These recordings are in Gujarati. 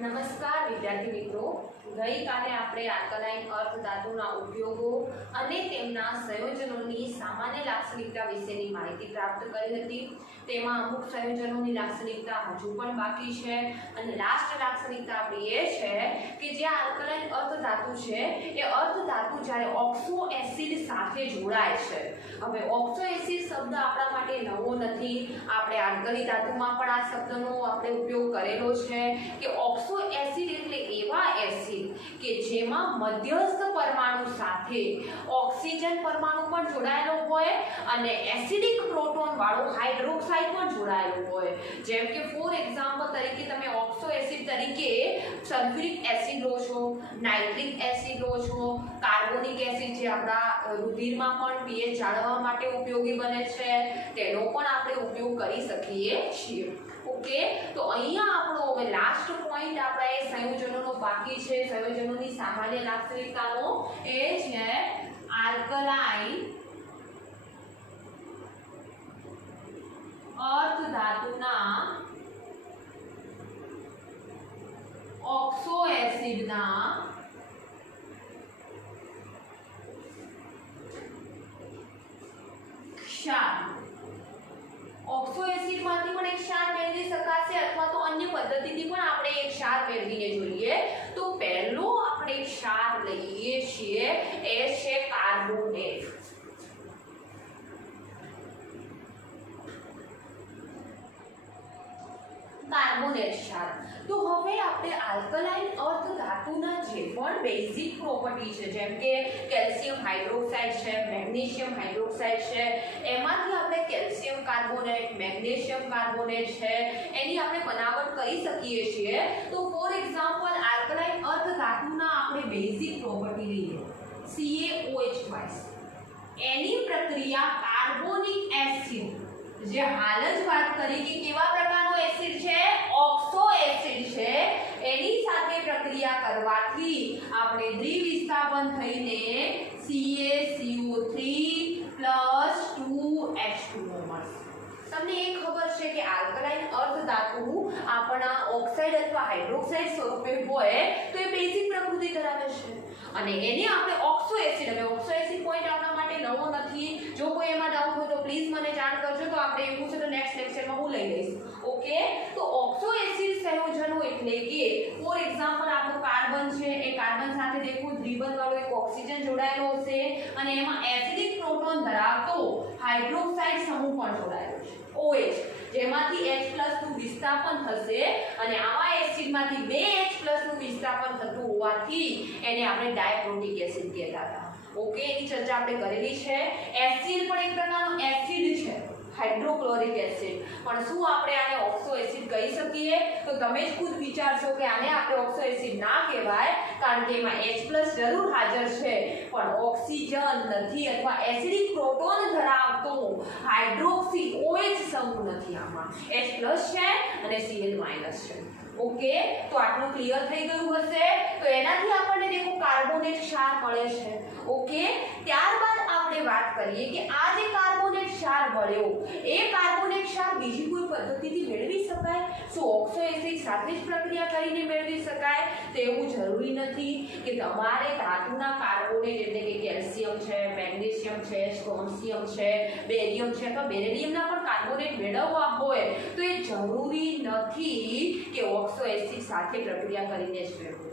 નમસ્કાર વિદ્યાર્થી મિત્રો, ગઈકાલે આપણે આલ્કલાઇન અર્ધ ધાતુના ઉપયોગો અને તેમના સંયોજનોની સામાન્ય લાક્ષણિકતા વિશેની માહિતી પ્રાપ્ત કરી હતી. તેમાં અમુક સંયોજનોની લાક્ષણિકતા હજુ પણ બાકી છે અને લાસ્ટ લાક્ષણિકતા આપણી એ છે કે જે આલ્કલાઇન અર્ધ ધાતુ છે એ અર્ધ ધાતુ જ્યારે ઓક્સો એસિડ સાથે જોડાય છે. હવે ઓક્સો એસિડ શબ્દ આપણા માટે નવો નથી. આપણે આલ્કલી ધાતુમાં પણ આ શબ્દનો આપણે ઉપયોગ કરેલો છે કે ઓક્સો એસિડ એટલે એવા એસિડ કે જેમાં મધ્યસ્થ પરમાણુ સાથે ઓક્સિજન પરમાણુ પણ જોડાયેલો હોય અને એસિડિક પ્રોટોન વાળો હાઇડ્રોક્સાઇડ પણ જોડાયેલો હોય. જેમ કે ફોર એક્ઝામ્પલ તરીકે તમે ઓક્સો એસિડ તરીકે સલ્ફ્યુરિક એસિડ લો છો, નાઇટ્રિક એસિડ લો છો, કાર્બોનિક એસિડ જે આપણા રુધિરમાં પણ pH જાળવવા માટે ઉપયોગી બને છે તેનો પણ આપણે ઉપયોગ કરી શકીએ છીએ. ઓકે, તો અહીંયા આપણો હવે લાસ્ટ પોઈન્ટ આપણા એ સંયોજનોનો બાકી છે. સંયોજનોની સામાન્ય લાક્ષણિકતાનો એ છે આલ્કલાઇન અર્ધ ધાતુના ઓક્સો એસિડના ક્ષાર. ઓક્સો એસિડમાંથી પણ એક ક્ષાર મેળવી શકાશે અથવા તો અન્ય પદ્ધતિથી પણ આપણે એક ક્ષાર મેળવીને જોઈએ. તો પહેલો આપણે ક્ષાર લઈએ છીએ એ છે કાર્બોનેટ. કાર્બોનેટ ક્ષાર. તો હવે આપણે આલ્કલાઇન અર્ધ ધાતુના જે પણ બેઝિક પ્રોપર્ટી છે જેમ કે કેલ્શિયમ હાઇડ્રોક્સાઇડ છે, મેગ્નેશિયમ હાઇડ્રોક્સાઇડ છે, એમાંથી આપણે કેલ્શિયમ કાર્બોનેટ, મેગ્નેશિયમ કાર્બોનેટ છે એની આપણે બનાવટ કરી શકીએ છીએ. તો ફોર એક્ઝામ્પલ આલ્કલાઇન અર્ધ ધાતુના આપણે બેઝિક પ્રોપર્ટી લઈએ CaOH2. એની પ્રક્રિયા કાર્બોનિક એસિડ જે હાલ જ વાત કરી કે કેવા પ્રકારનો એસિડ છે, ઓક્સો એસિડ છે, એની સાથે પ્રક્રિયા કરવાથી આપણે દ્વિવિસ્થાપન થઈને CaCO3 2H2O મળશે. તમને એ ખબર છે કે આલ્કલાઇન અર્ધ ધાતુ આપણા ઓક્સાઇડ અથવા હાઇડ્રોક્સાઇડ સ્વરૂપે હોય તો એ બેઝિક પ્રકૃતિ ધરાવે છે અને એને આપણે ઓક્સો એસિડ. હવે ઓક્સો એસિડ પોઈન્ટ આપણા માટે નવો નથી. જો કોઈ એમાં ડાઉટ હોય તો પ્લીઝ મને જાણ કરજો, તો આપણે એવું છે તો નેક્સ્ટ લેક્ચરમાં હું લઈ લઈશ. ઓકે, તો ઓક્સો એસિડ સંયોજનો એટલે કે ફોર એક્ઝામ્પલ આપણો કાર્બન છે, એ કાર્બન સાથે દેખો દ્વિબંધ વાળો એક ઓક્સિજન જોડાયેલો હશે અને એમાં એસિડિક પ્રોટોન ધરાવતો હાઇડ્રોક્સાઇડ સમૂહ પણ જોડાયેલો છે OH, જેમાંથી H+ નું વિસ્થાપન થશે અને આવા એસિડમાંથી 2H+ નું વિસ્થાપન થતું હોવાથી એને આપણે ડાયપ્રોટિક એસિડ કહેતા હતા. ઓકે, એની ચર્ચા આપણે કરેલી છે. એસિડ પણ એક પ્રકારનો એસિડ છે, હાઇડ્રોક્લોરિક એસિડ. પણ શું આપણે આને ઓક્સો એસિડ કહી શકીએ? તો તમે જ ખુદ વિચારશો કે આને આપણે ઓક્સો એસિડ ના કહેવાય કારણ કે એમાં H+ જરૂર હાજર છે પણ ઓક્સિજન નથી અથવા એસિડિક પ્રોટોન ધરાવતો હાઇડ્રોક્સી OH સમૂહ નથી. આમાં H+ છે અને Cl- છે. ઓકે, તો આટલું ક્લિયર થઈ ગયું હશે. તો એનાથી આપણને દેખો કાર્બોનેટ ક્ષાર મળે છે. ઓકે, ત્યારબાદ આપણે વાત કરીએ કે આ જે કાર્બોનેટ ક્ષાર મળ્યો એ કાર્બોનેટ ક્ષાર બીજી કોઈ પદ્ધતિથી મેળવી શકાય? શું ઓક્સો એસિડ સાથે જ પ્રક્રિયા કરીને મેળવી શકાય? તેવું જરૂરી નથી કે તમારે ધાતુના કાર્બોનેટ એટલે કે કેલ્શિયમ છે, મેગ્નેશિયમ છે, સ્ટ્રોન્શિયમ છે, બેરિયમ છે અથવા બેરિલિયમના પણ કાર્બોનેટ મેળવવા હોય તો એ જરૂરી નથી કે ઓક્સો એસિડ સાથે પ્રક્રિયા કરીને જ મેળવો.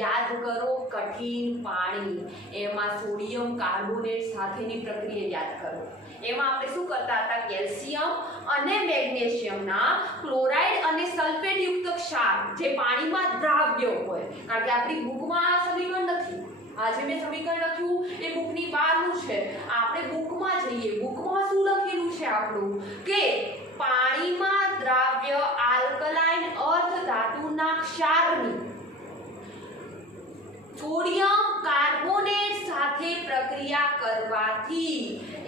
યાદ કરો કઠિન પાણી, એમાં સોડિયમ કાર્બોનેટ સાથેની પ્રક્રિયા યાદ કરો. એમાં આપણે શું કરતા હતા? કેલ્શિયમ અને મેગ્નેશિયમના ક્લોરાઇડ અને સલ્ફેટ યુક્ત ક્ષાર જે પાણીમાં દ્રાવ્ય હોય, કારણ કે આપણી બુકમાં આ સમીકરણ નથી. આજે મેં સમીકરણ લખ્યું એ બુકની બહારનું છે. આપણે બુકમાં જઈએ, બુકમાં શું લખેલું છે આપણું કે પાણીમાં દ્રાવ્ય આલ્કલાઇન અર્ધ ધાતુના ક્ષારની સોડિયમ કાર્બોનેટ સાથે પ્રક્રિયા કરવાથી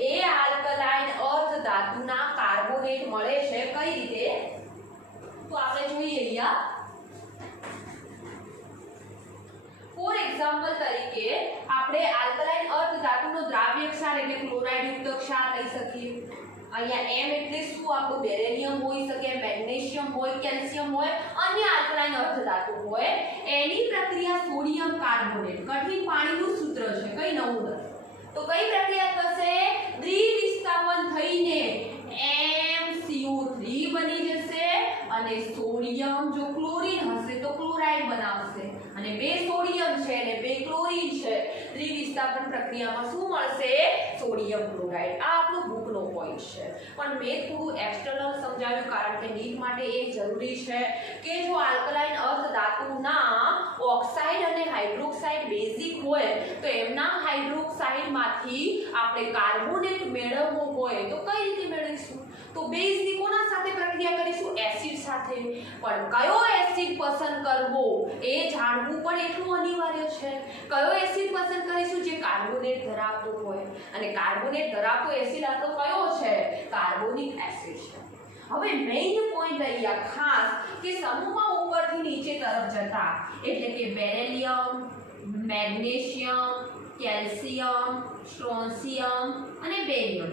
એ આલ્કલાઇન અર્ધ ધાતુના કાર્બોનેટ મળે છે. કઈ રીતે? તો આપણે જોઈએ અહીંયા. ફોર એક્ઝામ્પલ તરીકે આપણે આલ્કલાઇન અર્ધ ધાતુનો દ્રાવ્ય ક્ષાર એટલે ક્લોરાઇડ યુક્ત ક્ષાર લઈ શકીએ. અહીંયા M એટલે શું? આપણું બેરેલિયમ હોઈ શકે, મેગ્નેશિયમ હોય, કેલ્શિયમ હોય, અન્ય આલ્કલાઇન અર્ધધાતુ હોય. એની પ્રક્રિયા સોડિયમ કાર્બોનેટ, કઠિન પાણીનું સૂત્ર છે, કઈ નવું નથી. તો કઈ પ્રક્રિયા થશે? દ્વિવિસ્થાપન થઈને MCO3 બની જશે અને સોડિયમ જો ક્લોરીન હશે તો ક્લોરાઇડ બનાવશે અને બે સોડિયમ છે અને બે ક્લોરીન છે. દ્વિવિસ્થાપન પ્રક્રિયામાં શું મળશે? Sodium chloride. આ આપણો બુકનો પોઈન્ટ છે, પણ મેં થોડું એક્સટર્નલ સમજાવ્યું કારણ કે નીટ માટે એ જરૂરી છે કે જો આલ્કલાઇન અર્ધધાતુના ઓક્સાઇડ અને હાઇડ્રોક્સાઇડ બેઝિક હોય તો એમના હાઇડ્રોક્સાઇડમાંથી આપણે કાર્બોનેટ મેળવવો હોય તો કઈ રીતે મેળવીશું? તો બેઝની કોના સાથે પ્રક્રિયા કરીશું? એસિડ સાથે. પણ કયો એસિડ પસંદ કરવો એ જાણવું પણ એટલું અનિવાર્ય છે. કયો એસિડ પસંદ કરીશું? જે કાર્બોનેટ ધરાવતો હોય, અને કાર્બોનેટ ધરાવતો એસિડ આપણો કયો છે? કાર્બોનિક એસિડ છે. હવે મેઇન પોઈન્ટ અહીંયા ખાસ કે સમૂહમાં ઉપરથી નીચે તરફ જતા એટલે કે બેરેલિયમ, મેગ્નેશિયમ, કેલ્શિયમ, સ્ટ્રોન્શિયમ અને બેરિયમ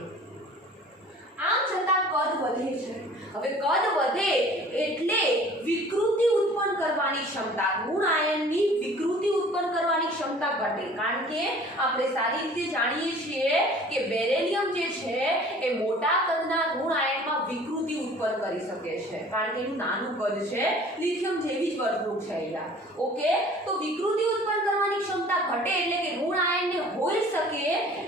આમ છતાં કદ વધે છે. હવે કદ વધે એટલે વિકૃતિ ઉત્પન્ન કરવાની ક્ષમતા, ઋણ આયનની વિકૃતિ ઉત્પન્ન કરવાની ક્ષમતા ઘટે. કારણ કે આપણે સારી રીતે જાણીએ છીએ કે બેરેલિયમ જે છે એ મોટા કદના ઋણ આયનમાં વિકૃતિ ઉત્પન્ન કરી શકે છે કારણ કે એનું નાનું કદ છે, લિથિયમ જેવી જ વર્તણૂક છે અહીંયા. ઓકે, તો વિકૃતિ ઉત્પન્ન કરવાની ક્ષમતા ઘટે એટલે કે ઋણ આયનને હોઈ શકે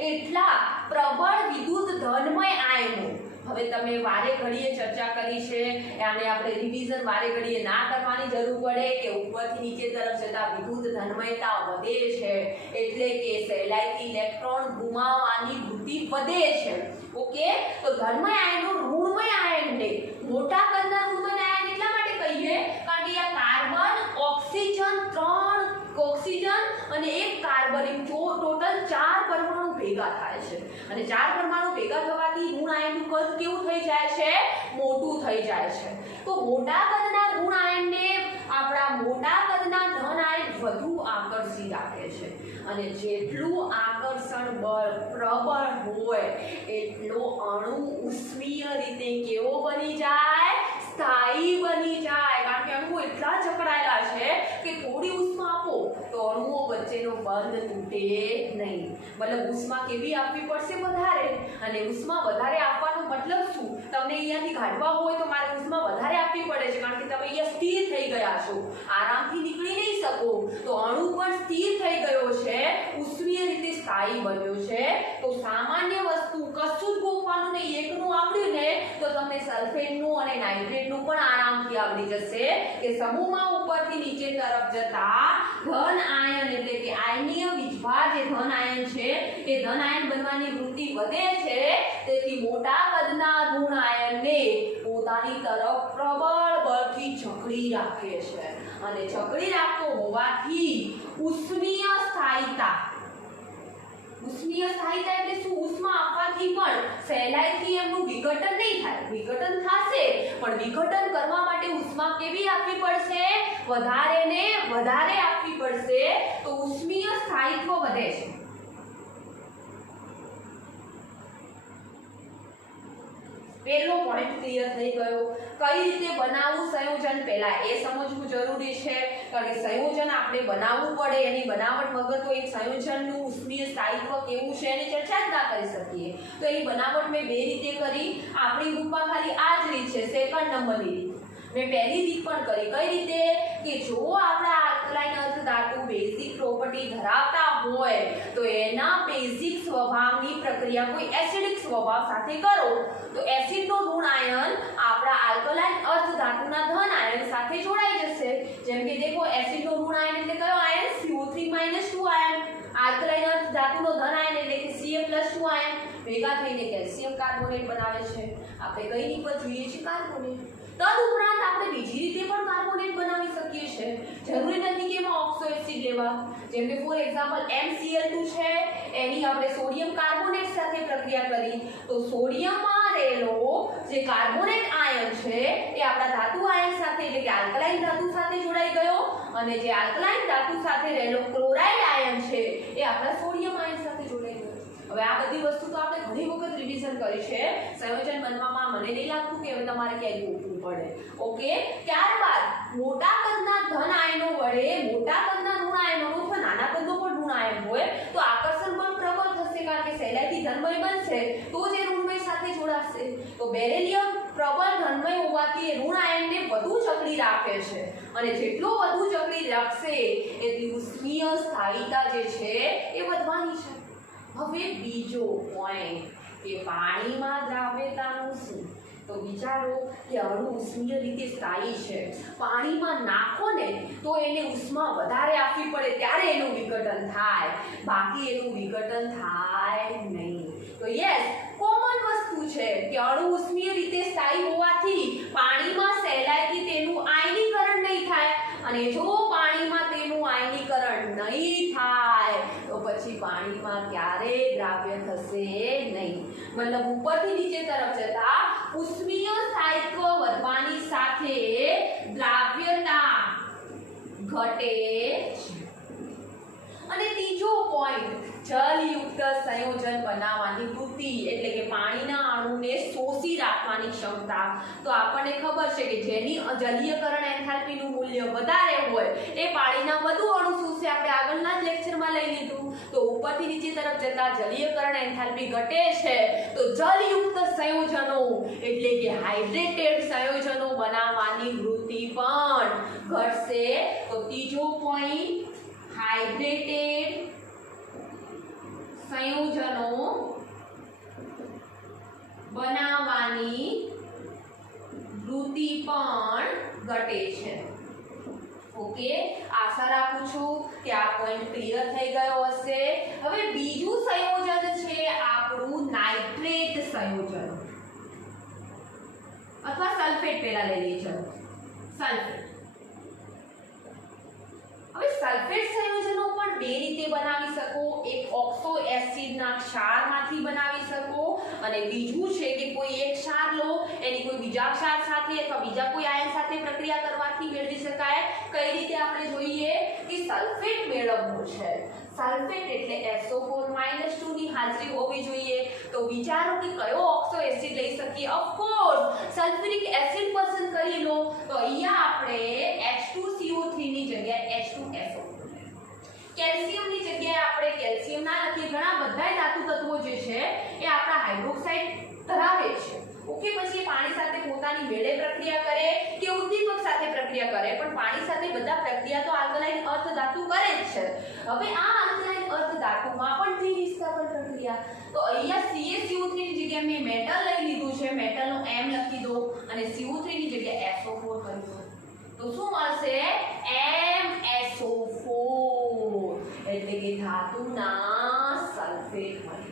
એટલા પ્રબળ વિદ્યુત ધનમય આયનો. હવે તમે વારે ઘડીએ ચર્ચા કરી છે, આને આપણે રિવિઝન વારે ઘડીએ ના કરવાની જરૂર પડે કે ઉપરથી નીચે તરફ જતા વિદ્યુત ધનમયતા વધે છે એટલે કે સહેલાઈથી ઇલેક્ટ્રોન ગુમાવવાની વૃત્તિ વધે છે. ઓકે, તો ધનમય આયનો ઋણમય આયનને મોટા કદના ઋણમય આયન એટલા માટે કહીએ કારણ કે આ કાર્બન, ઓક્સિજન, 3 ઓક્સિજન અને એક કાર્બન એમ ટોટલ 4 પરમાણુ ભેગા થાય છે અને 4 પરમાણુ ભેગા થવાથી ઋણ આયનનું કદ કેવું થઈ જાય છે? મોટું થઈ જાય છે. તો મોટા કદના ઋણ આયનને આપણા મોટા કદના ધન આયન વધુ આકર્ષી રાખે છે અને જેટલું આકર્ષણ બળ પ્રબળ હોય એટલો અણુ ઉષ્મીય રીતે કેવો બની જાય? સ્થાયી બની જાય. કારણ કે અણુઓ એટલા જકડાયેલા છે કે થોડી ઉષ્મા આપો તો અણુઓ વચ્ચેનો બંધ તૂટે નહીં. મતલબ ઉષ્મા કેવી આપવી પડશે? વધારે. અને ઉષ્મા વધારે આપવાનો મતલબ શું? તમને અહીંયાથી કાઢવા હોય તો મારે ઉષ્મા વધારે આપવી પડે છે કારણ કે તમે અહીંયા સ્થિર થઈ ગયા છો, આરામથી નીકળી નહીં શકો. તો અણુ પણ સ્થિર થઈ ગયો છે, ઉષ્મીય રીતે સ્થાયી બન્યો છે. તો સામાન્ય વસ્તુ કશું જ ગોખવાનું નહીં, એકનું આવડ્યું ને તો તમને સલ્ફેટનું અને નાઇટ્રેટનું પણ આરામથી આવડી જશે કે સમૂહમાં ઉપરથી નીચે તરફ જતા ધન આયન એટલે કે આયનીય વીજભાર જે ધન આયન છે એ ધન આયન બનવાની વૃત્તિ વધે છે. તેથી મોટા કદના ઋણ આયનને પોતાની તરફ પ્રબળ બળથી જકડી રાખે છે અને જકડી રાખતો હોવાથી ઉષ્મીય સ્થાયીતા એટલે શું? ઉષ્મા આપવાથી પણ સહેલાઈથી એમનું વિઘટન નહીં થાય. વિઘટન થશે પણ વિઘટન કરવા માટે ઉષ્મા કેવી આપવી પડશે? વધારે ને વધારે આપવી પડશે. તો ઉષ્મીય સ્થાયિત્વ વધે છે. પહેલો પોઈન્ટ ક્લિયર થઈ ગયો. કઈ રીતે બનાવવું સંયોજન પહેલા એ સમજવું જરૂરી છે કારણ કે સંયોજન આપણે બનાવવું પડે. એની બનાવટ વગર તો એક સંયોજનનું ઉષ્મીય સ્થાયિત્વ કેવું છે એની ચર્ચા જ ના કરી શકીએ. તો એની બનાવટ મેં બે રીતે કરી. આપણી બુકમાં ખાલી આ જ રીત છે, સેકન્ડ નંબરની રીત. મેં પહેલી રીત પણ કરી. કઈ રીતે? કે જો આપણા આલ્કલાઇન અર્ધધાતુ બેઝિક પ્રોપર્ટી ધરાવતા હોય તો એના બેઝિક સ્વભાવની પ્રક્રિયા કોઈ એસિડિક સ્વભાવ સાથે કરો તો એસિડનો ઋણ આયન આપણા આલ્કલાઇન અર્ધધાતુના ધન આયન સાથે જોડાઈ જશે. જેમ કે દેખો, એસિડનો ઋણ આયન એટલે કયો આયન? CO3 - 2 ion. આલ્કલાઇન અર્ધધાતુનો ધન આયન એટલે કે Ca+2 આયન ભેગા થઈને કેલ્શિયમ કાર્બોનેટ બનાવે છે. આપણે કઈ રીત પર જોઈએ છીએ? કાર્બોનેટ. તદુપરાંત આપણે બીજી રીતે પણ કાર્બોનેટ બનાવી શકીએ છીએ. જરૂરી નથી કે એમાં ઓક્સો એસિડ લેવા. જેમ કે ફોર એક્ઝામ્પલ MCl2 છે, એની આપણે સોડિયમ કાર્બોનેટ સાથે પ્રક્રિયા કરી તો સોડિયમમાં રહેલો જે કાર્બોનેટ આયન છે એ આપણા ધાતુ આયન સાથે એટલે કે આલ્કલાઇન ધાતુ સાથે જોડાઈ ગયો અને જે આલ્કલાઇન ધાતુ સાથે રહેલો ક્લોરાઇડ આયન છે એ આપણા સોડિયમ આયન સાથે જોડાઈ ગયો. હવે હવે આ બધી વસ્તુ તો આપણે ઘણી વખત રિવિઝન કરી છે સંયોજન બનવામાં, મને નહીં લાગતું કે હવે તમારે ક્યાંય ગોતવું પડે. ઓકે, ત્યારબાદ મોટા કદના ધન આયનો વડે મોટા કદના ઋણ આયનો અથવા નાના કદનો પણ ઋણ આયન હોય તો આકર્ષણ બળ પ્રબળ થશે, કારણ કે સહેલાઈથી ધનમય બનશે તો જ એ ઋણમય સાથે જોડાશે. તો બેરિલિયમ પ્રબળ ધનમય હોવાથી ઋણ આયનને વધુ જકડી રાખે છે, અને જેટલો વધુ જકડી રાખશે એટલી ઉષ્મીય સ્થાયીતા જે છે એ વધવાની છે. હવે બીજો પોઈન્ટ કે પાણીમાં દ્રાવ્યતાનું શું? તો વિચારો કે અણુ ઉષ્મીય રીતે સ્થાયી છે, પાણીમાં નાખો ને તો એને ઉષ્મા વધારે આપવી પડે ત્યારે એનું વિઘટન થાય, બાકી એનું વિઘટન થાય નહીં. તો યસ, કોમન વસ્તુ છે કે અણુ ઉષ્મીય રીતે સ્થાયી હોવાથી પાણીમાં સહેલાઈથી તેનું આયનીકરણ નહીં થાય, અને જો પાણીમાં તેનું આયનીકરણ નહીં થાય તો પછી પાણીમાં ક્યારેય દ્રાવ્ય થશે નહીં. મતલબ ઉપરથી નીચે તરફ જતા ઉષ્મીય સ્થાયિત્વ વધવાની સાથે દ્રાવ્યતા ઘટે છે. અને ત્રીજો પોઈન્ટ, જલયુક્ત સંયોજન બનાવવાની વૃત્તિ, એટલે કે પાણીના અણુને શોષી રાખવાની ક્ષમતા. તો આપણને ખબર છે કે જેની જલીયકરણ એન્થાલ્પીનું મૂલ્ય વધારે હોય એ પાણીના વધુ અણુ શોષે. આપણે આગળના જ લેક્ચરમાં લઈ લીધું. તો ઉપરથી નીચે તરફ જતા જલીયકરણ એન્થાલ્પી ઘટે છે તો જલયુક્ત સંયોજનો એટલે કે હાઇડ્રેટેડ સંયોજનો બનાવવાની વૃત્તિ પણ ઘટશે. તો ત્રીજો પોઈન્ટ, હાઇડ્રેટેડ સંયોજનો બનાવવાની વૃત્તિ પણ ઘટે છે. ઓકે, આશા રાખું છું કે આ પોઈન્ટ ક્લિયર થઈ ગયો હશે. હવે બીજું સંયોજન છે આપણું નાઇટ્રેટ સંયોજન અથવા સલ્ફેટ. પહેલા લઈ લઈએ, ચલો સલ્ફેટ. હવે સલ્ફેટ સંયોજનો પણ બે રીતે બનાવી શકો. એક ઓક્સો એસિડના ક્ષારમાંથી બનાવી શકો, અને બીજું છે કે કોઈ એક ક્ષાર લો, એની કોઈ બીજા ક્ષાર સાથે અથવા બીજા કોઈ આયન સાથે પ્રક્રિયા કરવાથી મેળવી શકાય. કઈ રીતે આપણે જોઈએ કે સલ્ફેટ મેળવવું છે. સલ્ફેટ એટલે SO4 - 2 ની હાજરી હોવી જોઈએ. તો વિચારો કે કયો ઓક્સો એસિડ લઈ શકીએ. ઓફકોર્સ સલ્ફ્યુરિક એસિડ પસંદ કરી લો. તો અહીંયા આપણે H2CO3 ની જગ્યાએ H2SO4, કેલ્શિયમની જગ્યાએ આપણે કેલ્શિયમ ના લખીએ. ઘણા બધા ધાતુ તત્વો જે છે એ આપણા હાઇડ્રોક્સાઇડ ધરાવે છે. ઓકે, પછી પાણી સાથે પોતાની મેળે પ્રક્રિયા કરે કે ઉદ્દીપક સાથે પ્રક્રિયા કરે, પણ પાણી સાથે બધા પ્રક્રિયા તો આલ્કલાઇન અર્ધ ધાતુ કરે જ છે. હવે આ આલ્કલાઇન અર્ધ ધાતુમાં પણ દ્વિવિસ્થાપન પ્રક્રિયા. તો અહીંયા CaCO3 ની જગ્યાએ મેં મેટલ લઈ લીધું છે, મેટલનો M લખી દો, અને CO3 ની જગ્યાએ SO4 કરી દો. તો શું મળશે? MSO4, એટલે કે ધાતુના સલ્ફેટ મળી.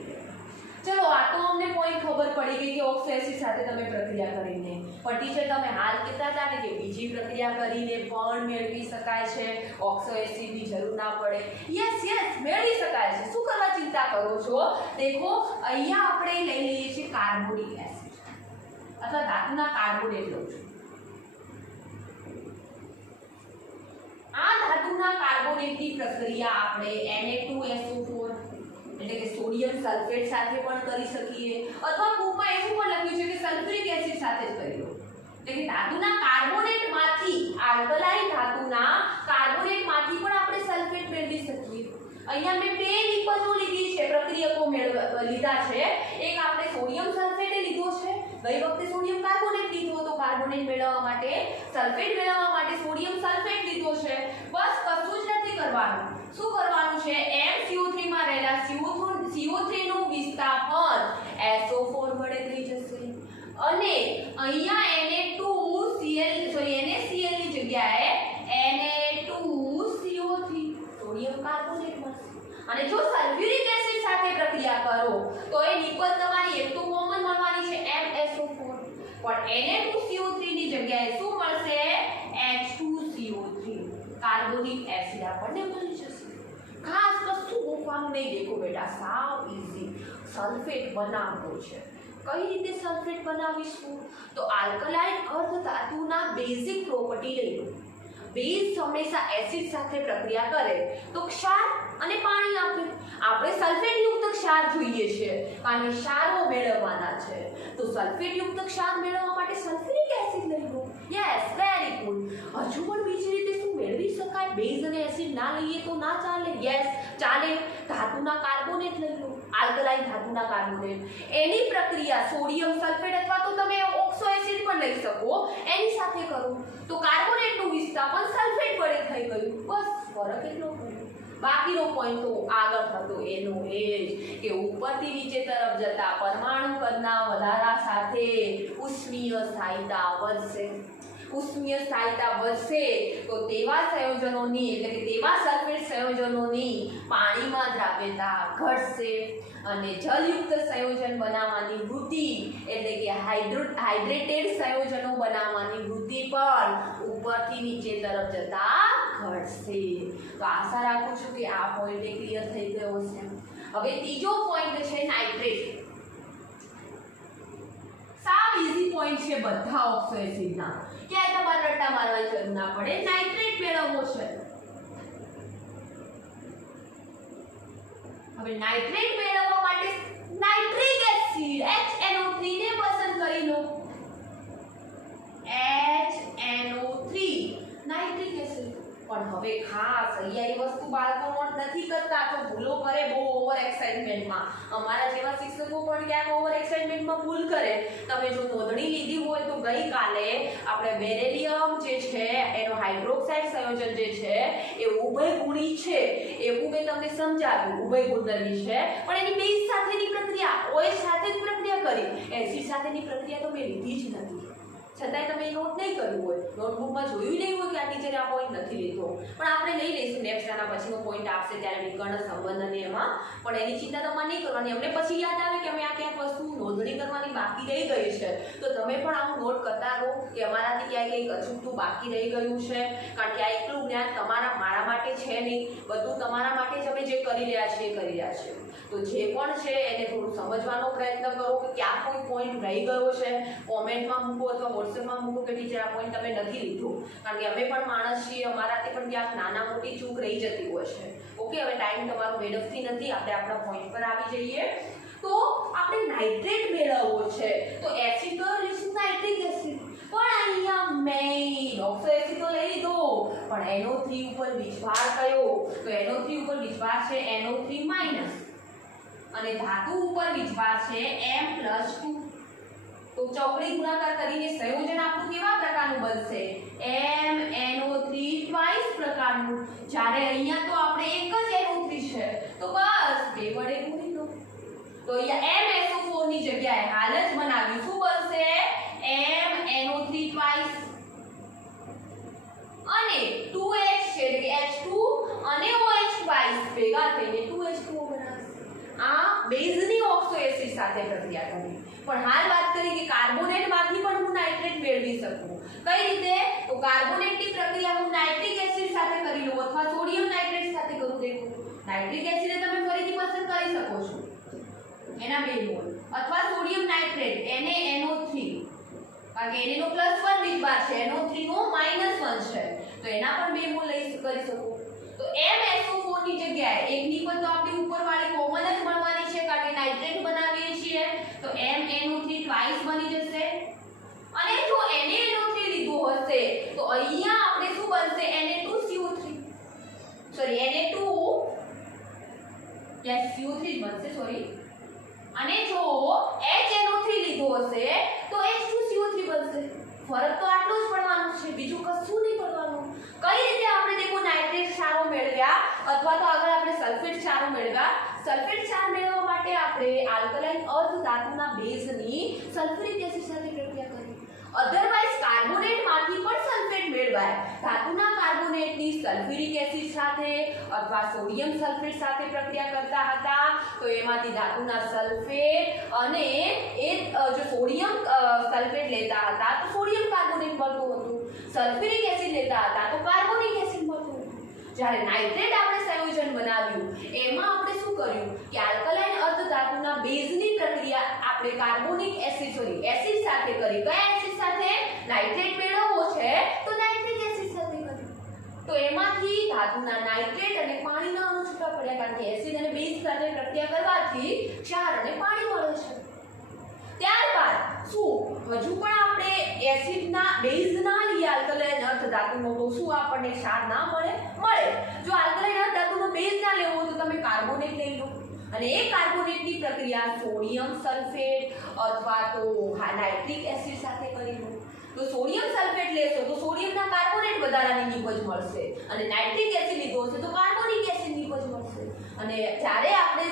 ચલો, આ તો અમને પોઈન્ટ ખબર પડી ગઈ કે ઓક્સો એસિડ સાથે તમે પ્રક્રિયા કરીને, પણ ટીચર તમે હાલ કહેતા હતા ને કે બીજી પ્રક્રિયા કરીને પણ મેળવી શકાય છે, ઓક્સો એસિડની જરૂર ના પડે. યસ યસ, મેળવી શકાય છે. શું કરવા ચિંતા કરો છો? દેખો, અહીંયા આપણે લઈ લઈએ છીએ કાર્બોનિક એસિડ અથવા ધાતુના કાર્બોનેટ લઉં છું. આ ધાતુના કાર્બોનેટની પ્રક્રિયા આપણે Na2SO4 એટલે કે સોડિયમ સલ્ફેટ સાથે પણ કરી શકીએ, અથવા બુકમાં એવું પણ લખ્યું છે કે સલ્ફ્યુરિક એસિડ સાથે જ કરી લો. એટલે કે ધાતુના કાર્બોનેટમાંથી, આલ્કલાઇન ધાતુના કાર્બોનેટમાંથી પણ આપણે સલ્ફેટ મેળવી શકીએ. અહીંયા મેં બે નિપજો લીધી છે, પ્રક્રિયકો લીધા છે. એક આપણે સોડિયમ સલ્ફેટ લીધો છે, ગઈ વખતે સોડિયમ કાર્બોનેટ લીધો હતો કાર્બોનેટ મેળવવા માટે, સલ્ફેટ મેળવવા માટે સોડિયમ સલ્ફેટ લીધો છે. બસ કશું જ નથી કરવાનું. શું કરવાનું છે? MCO3 માં રહેલા CO3 નું વિસ્થાપન SO4 વડે થઈ જશે, અને અહીંયા NaCl ની જગ્યાએ Na2CO3 સોડિયમ કાર્બોનેટ મળશે. અને જો સલ્ફ્યુરિક એસિડ સાથે પ્રક્રિયા કરો તો એ નિપજ તમારી એક તો કોમન મળવાની છે MSO4, પણ Na2CO3 ની જગ્યાએ શું મળશે? H2CO3 કાર્બોનિક એસિડ આપણને મળી જશે. ખાસ કશું ગોખવાનું નહીં. દેખો બેટા, સાવ ઈઝી સલ્ફેટ બનાવવો છે. કઈ રીતે સલ્ફેટ બનાવીશું? તો આલ્કલાઇન અર્ધ ધાતુના બેઝિક પ્રોપર્ટી લઈ લો. બેઝ હંમેશા એસિડ સાથે પ્રક્રિયા કરે તો ક્ષાર અને પાણી આપે. આપણે સલ્ફેટ યુક્ત ક્ષાર જોઈએ છે કારણ કે ક્ષારો મેળવવાના છે. તો સલ્ફેટ યુક્ત ક્ષાર મેળવવા માટે સલ્ફ્યુરિક એસિડ લઈ લો. Yes, very good. હજુ પણ બીજી રીતે શું મેળવી શકાય? બેઝ અને એસિડ ના લઈએ તો ના ચાલે? યસ, ચાલે. ધાતુના કાર્બોનેટ લઈ લો, આલ્કલાઇન ધાતુના કાર્બોનેટ. એની પ્રક્રિયા સોડિયમ સલ્ફેટ અથવા તો તમે ઓક્સો એસિડ પણ લઈ શકો, એની સાથે કરો તો કાર્બોનેટનું વિસ્થાપન સલ્ફેટ વડે થઈ ગયું. બસ ફરક એટલો પડ્યો. બાકીનો પોઈન્ટ તો આગળ થતો એનો એ જ કે ઉપરથી નીચે તરફ જતા પરમાણુ કદના વધારા સાથે ઉષ્મીય સ્થાયીતા વધશે. ઉષ્મીય સ્થાયીતા વધશે તો તેવા સંયોજનોની એટલે કે તેવા સલ્ફેટ સંયોજનોની પાણીમાં દ્રાવ્યતા ઘટશે અને જલયુક્ત સંયોજન બનાવવાની વૃત્તિ એટલે કે હાઇડ્રેટેડ સંયોજનો બનાવવાની વૃત્તિ પણ ઉપરથી નીચે તરફ જતા ઘટશે. તો આશા રાખું છું કે આ પોઈન્ટ ક્લિયર થઈ ગયો છે. હવે ત્રીજો પોઈન્ટ છે નાઇટ્રેટ. સાવ ઈઝી પોઈન્ટ છે બધા ઓક્સો એસિડના. ક્યાંય તમારે રટ્ટા મારવાની જરૂર ના પડે. નાઇટ્રેટ મેળવવો છે. હવે નાઇટ્રેટ મેળવવા માટે નાઇટ્રિક એસિડ HNO3 ને પસંદ કરી લો. HNO3 nitric acid. પણ હવે ખાસ અહીંયા એ વસ્તુ બાળકો નોટ નથી કરતા તો ભૂલો કરે બહુ ઓવર એક્સાઇટમેન્ટમાં. અમારા જેવા શિક્ષકો પણ ક્યાંક ઓવર એક્સાઇટમેન્ટમાં ભૂલ કરે. તમે જો નોંધણી લીધી હોય તો ગઈકાલે આપણે બેરેલિયમ જે છે એનો હાઇડ્રોક્સાઇડ સંયોજન જે છે એ ઉભયગુણી છે એવું મેં તમને સમજાવ્યું. ઉભયગુણધર્મી છે પણ એની બેઝ સાથેની પ્રક્રિયા OH સાથે જ પ્રક્રિયા કરી. એસિડ સાથેની પ્રક્રિયા તો મેં લીધી જ નથી. છતાંય તમે નોટ નહીં કર્યું હોય, નોટબુકમાં જોયું નહીં હોય કે આ ટીચરે આ પોઈન્ટ નથી લીધો, પણ આપણે લઈ લઈશું નેક્સ્ટ આના પછીનો પોઈન્ટ આવશે ત્યારે વિકર્ણ સંબંધ અને એમાં. પણ એની ચિંતા તમારે નહીં કરવાની. અમને પછી યાદ આવે કે અમે આ ક્યાંક વસ્તુ નોંધણી કરવાની બાકી રહી ગઈ છે તો તમે પણ આવું નોટ કરતા રહો કે અમારાથી ક્યાંય કંઈક અચૂકતું બાકી રહી ગયું છે. કારણ કે આ એકલું જ્ઞાન મારા માટે છે નહીં, બધું તમારા માટે જ અમે જે કરી રહ્યા છીએ કરી રહ્યા છીએ. તો જે પણ છે એને થોડું સમજવાનો પ્રયત્ન કરો કે ક્યાં કોઈ પોઈન્ટ રહી ગયો છે. કોમેન્ટમાં મૂકો અથવા વોટ્સએપમાં મૂકો કે ટીચર આ પોઈન્ટ તમે નથી લીધો. કારણ કે અમે પણ માણસ છીએ, અમારાથી પણ ક્યાંક નાના મોટી ચૂક રહી જતી હોય છે. ઓકે, હવે ટાઈમ તમારો વેડફતી નથી, આપણે આપણા પોઈન્ટ પર આવી જઈએ. તો આપણે નાઇટ્રેટ મેળવવો છે તો એસિડ કયો લઈશું? Nitric acid. પણ અહીંયા મેઇન ઓક્સો એસિડ તો લઈ લીધો પણ NO3 ઉપર વીજભાર કયો? તો NO3 ઉપર વીજભાર છે NO3 માઈનસ અને ધાતુ ઉપર વીજભાર છે M+2. તો ચોકડી ગુણાકાર કરીને સંયોજન આપણું કેવા પ્રકારનું બનશે? MnO3 ટ્વાઇસ પ્રકારનું. જ્યારે અહીંયા તો આપણે એક જ NO3 છે તો બસ 2 વડે ગુણી દો. તો અહીંયા MSO4 ની જગ્યાએ હાલ જ બનાવ્યું શું બનશે? MnO3 ટ્વાઇસ અને 2H છે એટલે કે H2 અને OH ટ્વાઇસ ભેગા થઈને 2H2O બનાવશે. આ બેઝની ઓક્સો એસિડ સાથે પ્રક્રિયા કરી. પણ હાલ વાત કરી કે કાર્બોનેટમાંથી પણ હું નાઇટ્રેટ મેળવી શકું. કઈ રીતે? તો કાર્બોનેટની પ્રક્રિયા હું નાઇટ્રિક એસિડ સાથે કરી લઉં અથવા સોડિયમ નાઇટ્રેટ સાથે કરું. દેખો નાઇટ્રિક એસિડ તમે ફરીથી પસંદ કરી શકો છો એના 2 મોલ અથવા સોડિયમ નાઇટ્રેટ NaNO3 કારણ કે Na નો +1 વીજભાર છે, NO3 નો -1 છે તો એના પણ 2 મોલ લઈ કરી શકો. તો MSO4 ની જગ્યાએ એકની પણ તો આપણી ઉપરવાળી કોમન જ મળવાની છે કારણ કે નાઇટ્રેટ બનાવીએ છીએ તો MnO3 ટ્વાઇસ બની જશે. અને જો NaNO3 લીધું હશે તો અહીંયા આપણે શું બનશે? Na2CO3 sorry Na2 yes CO3 બનશે સોરી. અને જો HNO3 લીધો હશે તો H2CO3 બનશે. ફરક તો આટલો જ પડવાનો છે, બીજું કશું નહીં પડવાનું. કઈ રીતે આપણે દેખો નાઇટ્રેટ ક્ષારો મેળવ્યા અથવા તો આગળ આપણે સલ્ફેટ ક્ષારો મેળવ્યા. સલ્ફેટ ક્ષાર મેળવવા માટે આપણે આલ્કલાઇન અર્ધ ધાતુના બેઝની સલ્ફ્યુરિક એસિડ સાથે પ્રક્રિયા કરી. અધરવાઇઝ કાર્બોનેટમાંથી પણ સલ્ફેટ મેળવાય. ધાતુના કાર્બોનેટની સલ્ફ્યુરિક એસિડ સાથે અથવા સોડિયમ સલ્ફેટ સાથે પ્રક્રિયા કરતા હતા તો એમાંથી ધાતુના સલ્ફેટ અને એ જો સોડિયમ સલ્ફેટ લેતા હતા તો સોડિયમ કાર્બોનેટ મળતું હતું. સલ્ફ્યુરિક એસિડ લેતા હતા તો કાર્બોનિક એસિડ મળતું હતું. જ્યારે નાઇટ્રેટ આપણે સંયોજન બનાવ્યું એમાં આપણે શું કર્યું કે આલ્કલાઇન અર્ધ ધાતુના બેઝની પ્રક્રિયા આપણે કાર્બોનિક એસિડ સાથે કરી. કયા એસિડ સાથે? નાઇટ્રેટ મેળવવો છે તો નાઇટ્રિક એસિડ સાથે કરી. ધાતુના નાઇટ્રેટ અને પાણીના અણુ છૂટા પડ્યા, કારણ કે એસિડ અને બેઝ સાથે પ્રક્રિયા કરવાથી ક્ષાર અને પાણી મળે છે. ત્યારબાદ શું હજુ પણ આપણે એસિડના બેઝના લઈએ આલ્કલાઇન અર્ધ ધાતુનો, તો શું આપણને ક્ષાર ના મળે? મળે. જો આલ્કલાઇન અર્ધ ધાતુનો બેઝ ના લેવો હોય તો તમે કાર્બોનેટ લઈ લો, અને એ કાર્બોનેટની પ્રક્રિયા સોડિયમ સલ્ફેટ અથવા તો નાઇટ્રિક એસિડ સાથે કરી લો. તો સોડિયમ સલ્ફેટ લેશો તો સોડિયમના કાર્બોનેટ વધારાની નિપજ મળશે, અને નાઇટ્રિક એસિડ લીધો હશે તો કાર્બોનિક એસિડ નિપજ મળશે. અને જ્યારે આપણે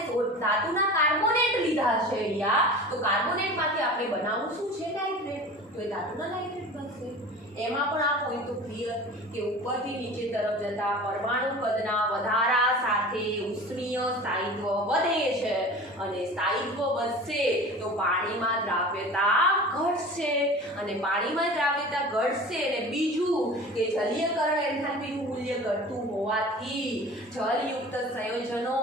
ધાતુના કાર્બોનેટ લીધા છે અહીંયા, તો કાર્બોનેટમાંથી આપણે બનાવવું શું છે? નાઇટ્રેટ. તો એ ધાતુના નાઇટ્રેટ બનશે. એમાં પણ આ પોઈન્ટ તો ક્લિયર કે ઉપરથી નીચે તરફ જતા પરમાણુ કદના વધારા સાથે ઉષ્મીય સ્થાયિત્વ વધે છે, અને સ્થાયિત્વ વધશે તો પાણીમાં દ્રાવ્યતા ઘટશે, અને પાણીમાં દ્રાવ્યતા ઘટશે અને બીજું કે જલીયકરણ એન્થાલ્પીનું મૂલ્ય ઘટતું હોવાથી જલયુક્ત સંયોજનો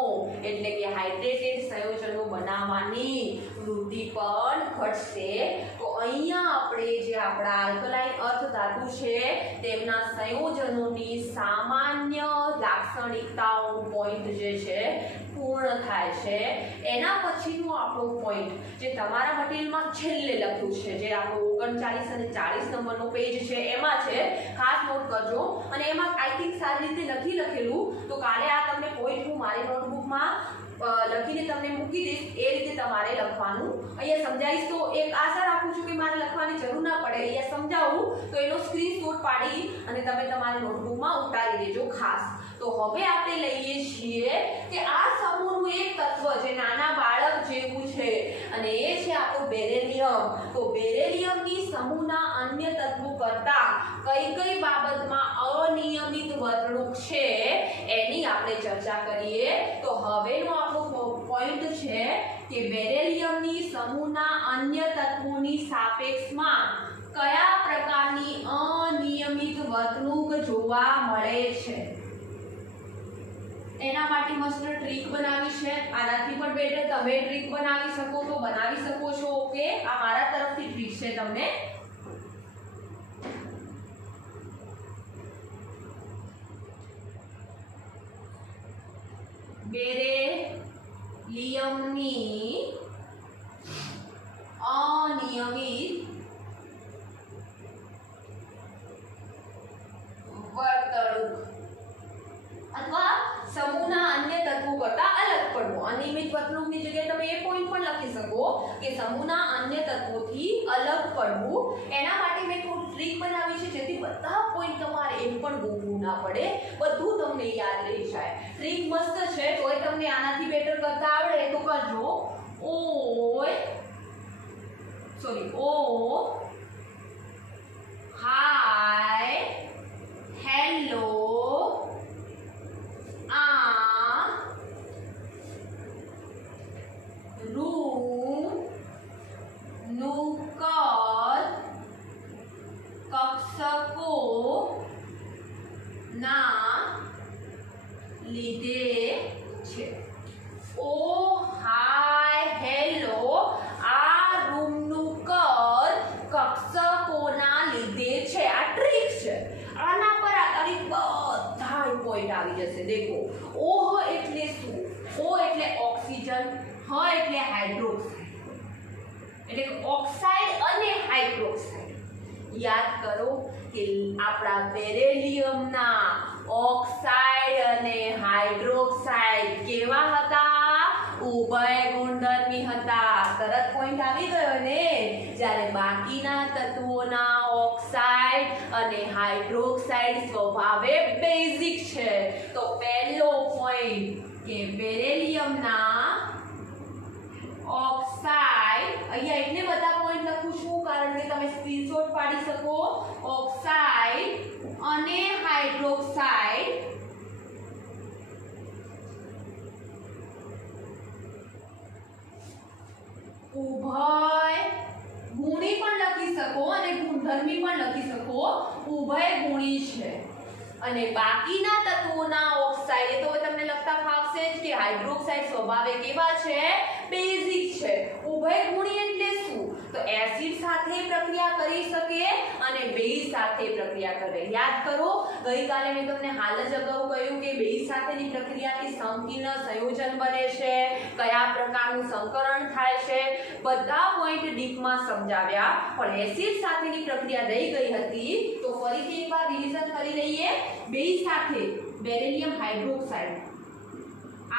એટલે કે હાઇડ્રેટેડ સંયોજનો બનાવવાની વૃદ્ધિ પણ ઘટશે. તો અહીંયા આપણે જે આપણા આલ્કલાઇન અર્ધ ધાતુ છે તેમના સંયોજનોની સામાન્ય લાક્ષણિકતાઓનું પોઈન્ટ જે છે પૂર્ણ થાય છે. એના પછીનો આપણો પોઈન્ટ જે તમારા મટીરિયલમાં છેલ્લે લખ્યું છે, જે આપણો 39 અને 40 નંબરનો પેજ છે એમાં છે, ખાસ નોટ કરજો. અને એમાં આઈ થિંક સારી રીતે નથી લખેલું, તો કાલે આ તમને પોઈન્ટ હું મારી નોટબુકમાં લખીને તમને મૂકી દઈશ, એ રીતે તમારે લખવાનું. અહીંયા સમજાવીશ તો એક આશા રાખું છું કે મારે લખવાની જરૂર ના પડે. અહીંયા સમજાવું તો એનો સ્ક્રીનશોટ પાડી અને તમે તમારી નોટબુકમાં ઉતારી દેજો ખાસ. તો હવે આપણે લઈએ છીએ કે આ સમૂહનું એક તત્વ જે નાના બાળક જેવું છે, અને એ છે આપણું બેરેલિયમ. તો બેરેલિયમની સમૂહના અન્ય તત્વો કરતા કઈ કઈ બાબતમાં અનિયમિત વર્તણૂક છે એની આપણે ચર્ચા કરીએ. તો હવેનો આપણો પોઈન્ટ છે કે બેરેલિયમની સમૂહના અન્ય તત્વોની સાપેક્ષમાં કયા પ્રકારની અનિયમિત વર્તણૂક જોવા મળે છે. એના માટે મસ્ત ટ્રીક બનાવી છે. આનાથી પણ બેટર તમે ટ્રીક બનાવી શકો તો બનાવી શકો છો. ઓકે, આ મારા તરફથી ટ્રીક છે તમને. બેરેલિયમની અનિયમિત વર્તણૂક અથવા સમૂહના અન્ય તત્વો કરતા અલગ પડવું. અનિયમિત વર્તણૂકની જગ્યાએ તમે એ પોઈન્ટ પણ લખી શકો કે સમૂહના અન્ય તત્વોથી અલગ પડવું. એના માટે મેં થોડું ટ્રીક બનાવી છે જેથી બધા પોઈન્ટ તમારે એમ પણ ગોખવું ના પડે, બધું તમને યાદ રહી જાય. ટ્રીક મસ્ત છે, તોય તમને આનાથી બેટર કરતા આવડે તો કરજો. ઓ હાય હેલો રૂમ નું કદ કક્ષકો ના લીધે છે. ઓ હાય હેલો આ રૂમનું કદ કક્ષકોના લીધે છે. આ ટ્રીક છે. આના પર આધારિત બધા પોઈન્ટ આવી જશે. દેખો, ઓહ એટલે શું? ઓ એટલે ઓક્સિજન, હ એટલે હાઇડ્રોક્સાઇડ, એટલે ઓક્સાઇડ અને હાઇડ્રોક્સાઇડ. યાદ કરો કે આપણા બેરેલિયમના ઓક્સાઇડ અને હાઇડ્રોક્સાઇડ કેવા હતા? ઉભય ગુણધર્મી હતા. તરત પોઈન્ટ આવી ગયો ને. જ્યારે બાકીના તત્વોના ઓક્સાઇડ અને હાઇડ્રોક્સાઇડ સ્વભાવે બેઝિક છે. તો પહેલો પોઈન્ટ કે બેરેલિયમના ઓક્સાઇડ, અહીંયા એટલે બધા પોઈન્ટ લખું છું કારણ કે તમે સ્ક્રીનશોટ પાડી શકો. ઓક્સાઇડ અને હાઇડ્રોક્સાઇડ ઉભય ગુણી પણ લખી શકો અને ગુણધર્મી પણ લખી શકો. ઉભય ગુણી છે. અને બાકીના તત્વોના ઓક્સાઇડ, એ તો તમને લખતા ફાવશે જ કે હાઇડ્રોક્સાઇડ સ્વભાવે કેવા છે? બેઝિક છે. ઉભય ગુણી એટલે શું? તો એસિડ સાથે પ્રક્રિયા કરી શકે અને બેઝ સાથે પ્રક્રિયા કરે. યાદ કરો, ગઈકાલે મેં તમને હાલ જ અગાઉ કહ્યું કે બેઝ સાથેની પ્રક્રિયાથી સંકીર્ણ સંયોજન બને છે, કયા પ્રકારનું સંકરણ થાય છે, બધા પોઈન્ટ ડીપમાં સમજાવ્યા. પણ એસિડ સાથેની પ્રક્રિયા રહી ગઈ હતી, તો ફરીથી એકવાર રિવિઝન કરી લઈએ. બેઝ સાથે બેરિલિયમ હાઇડ્રોક્સાઇડ,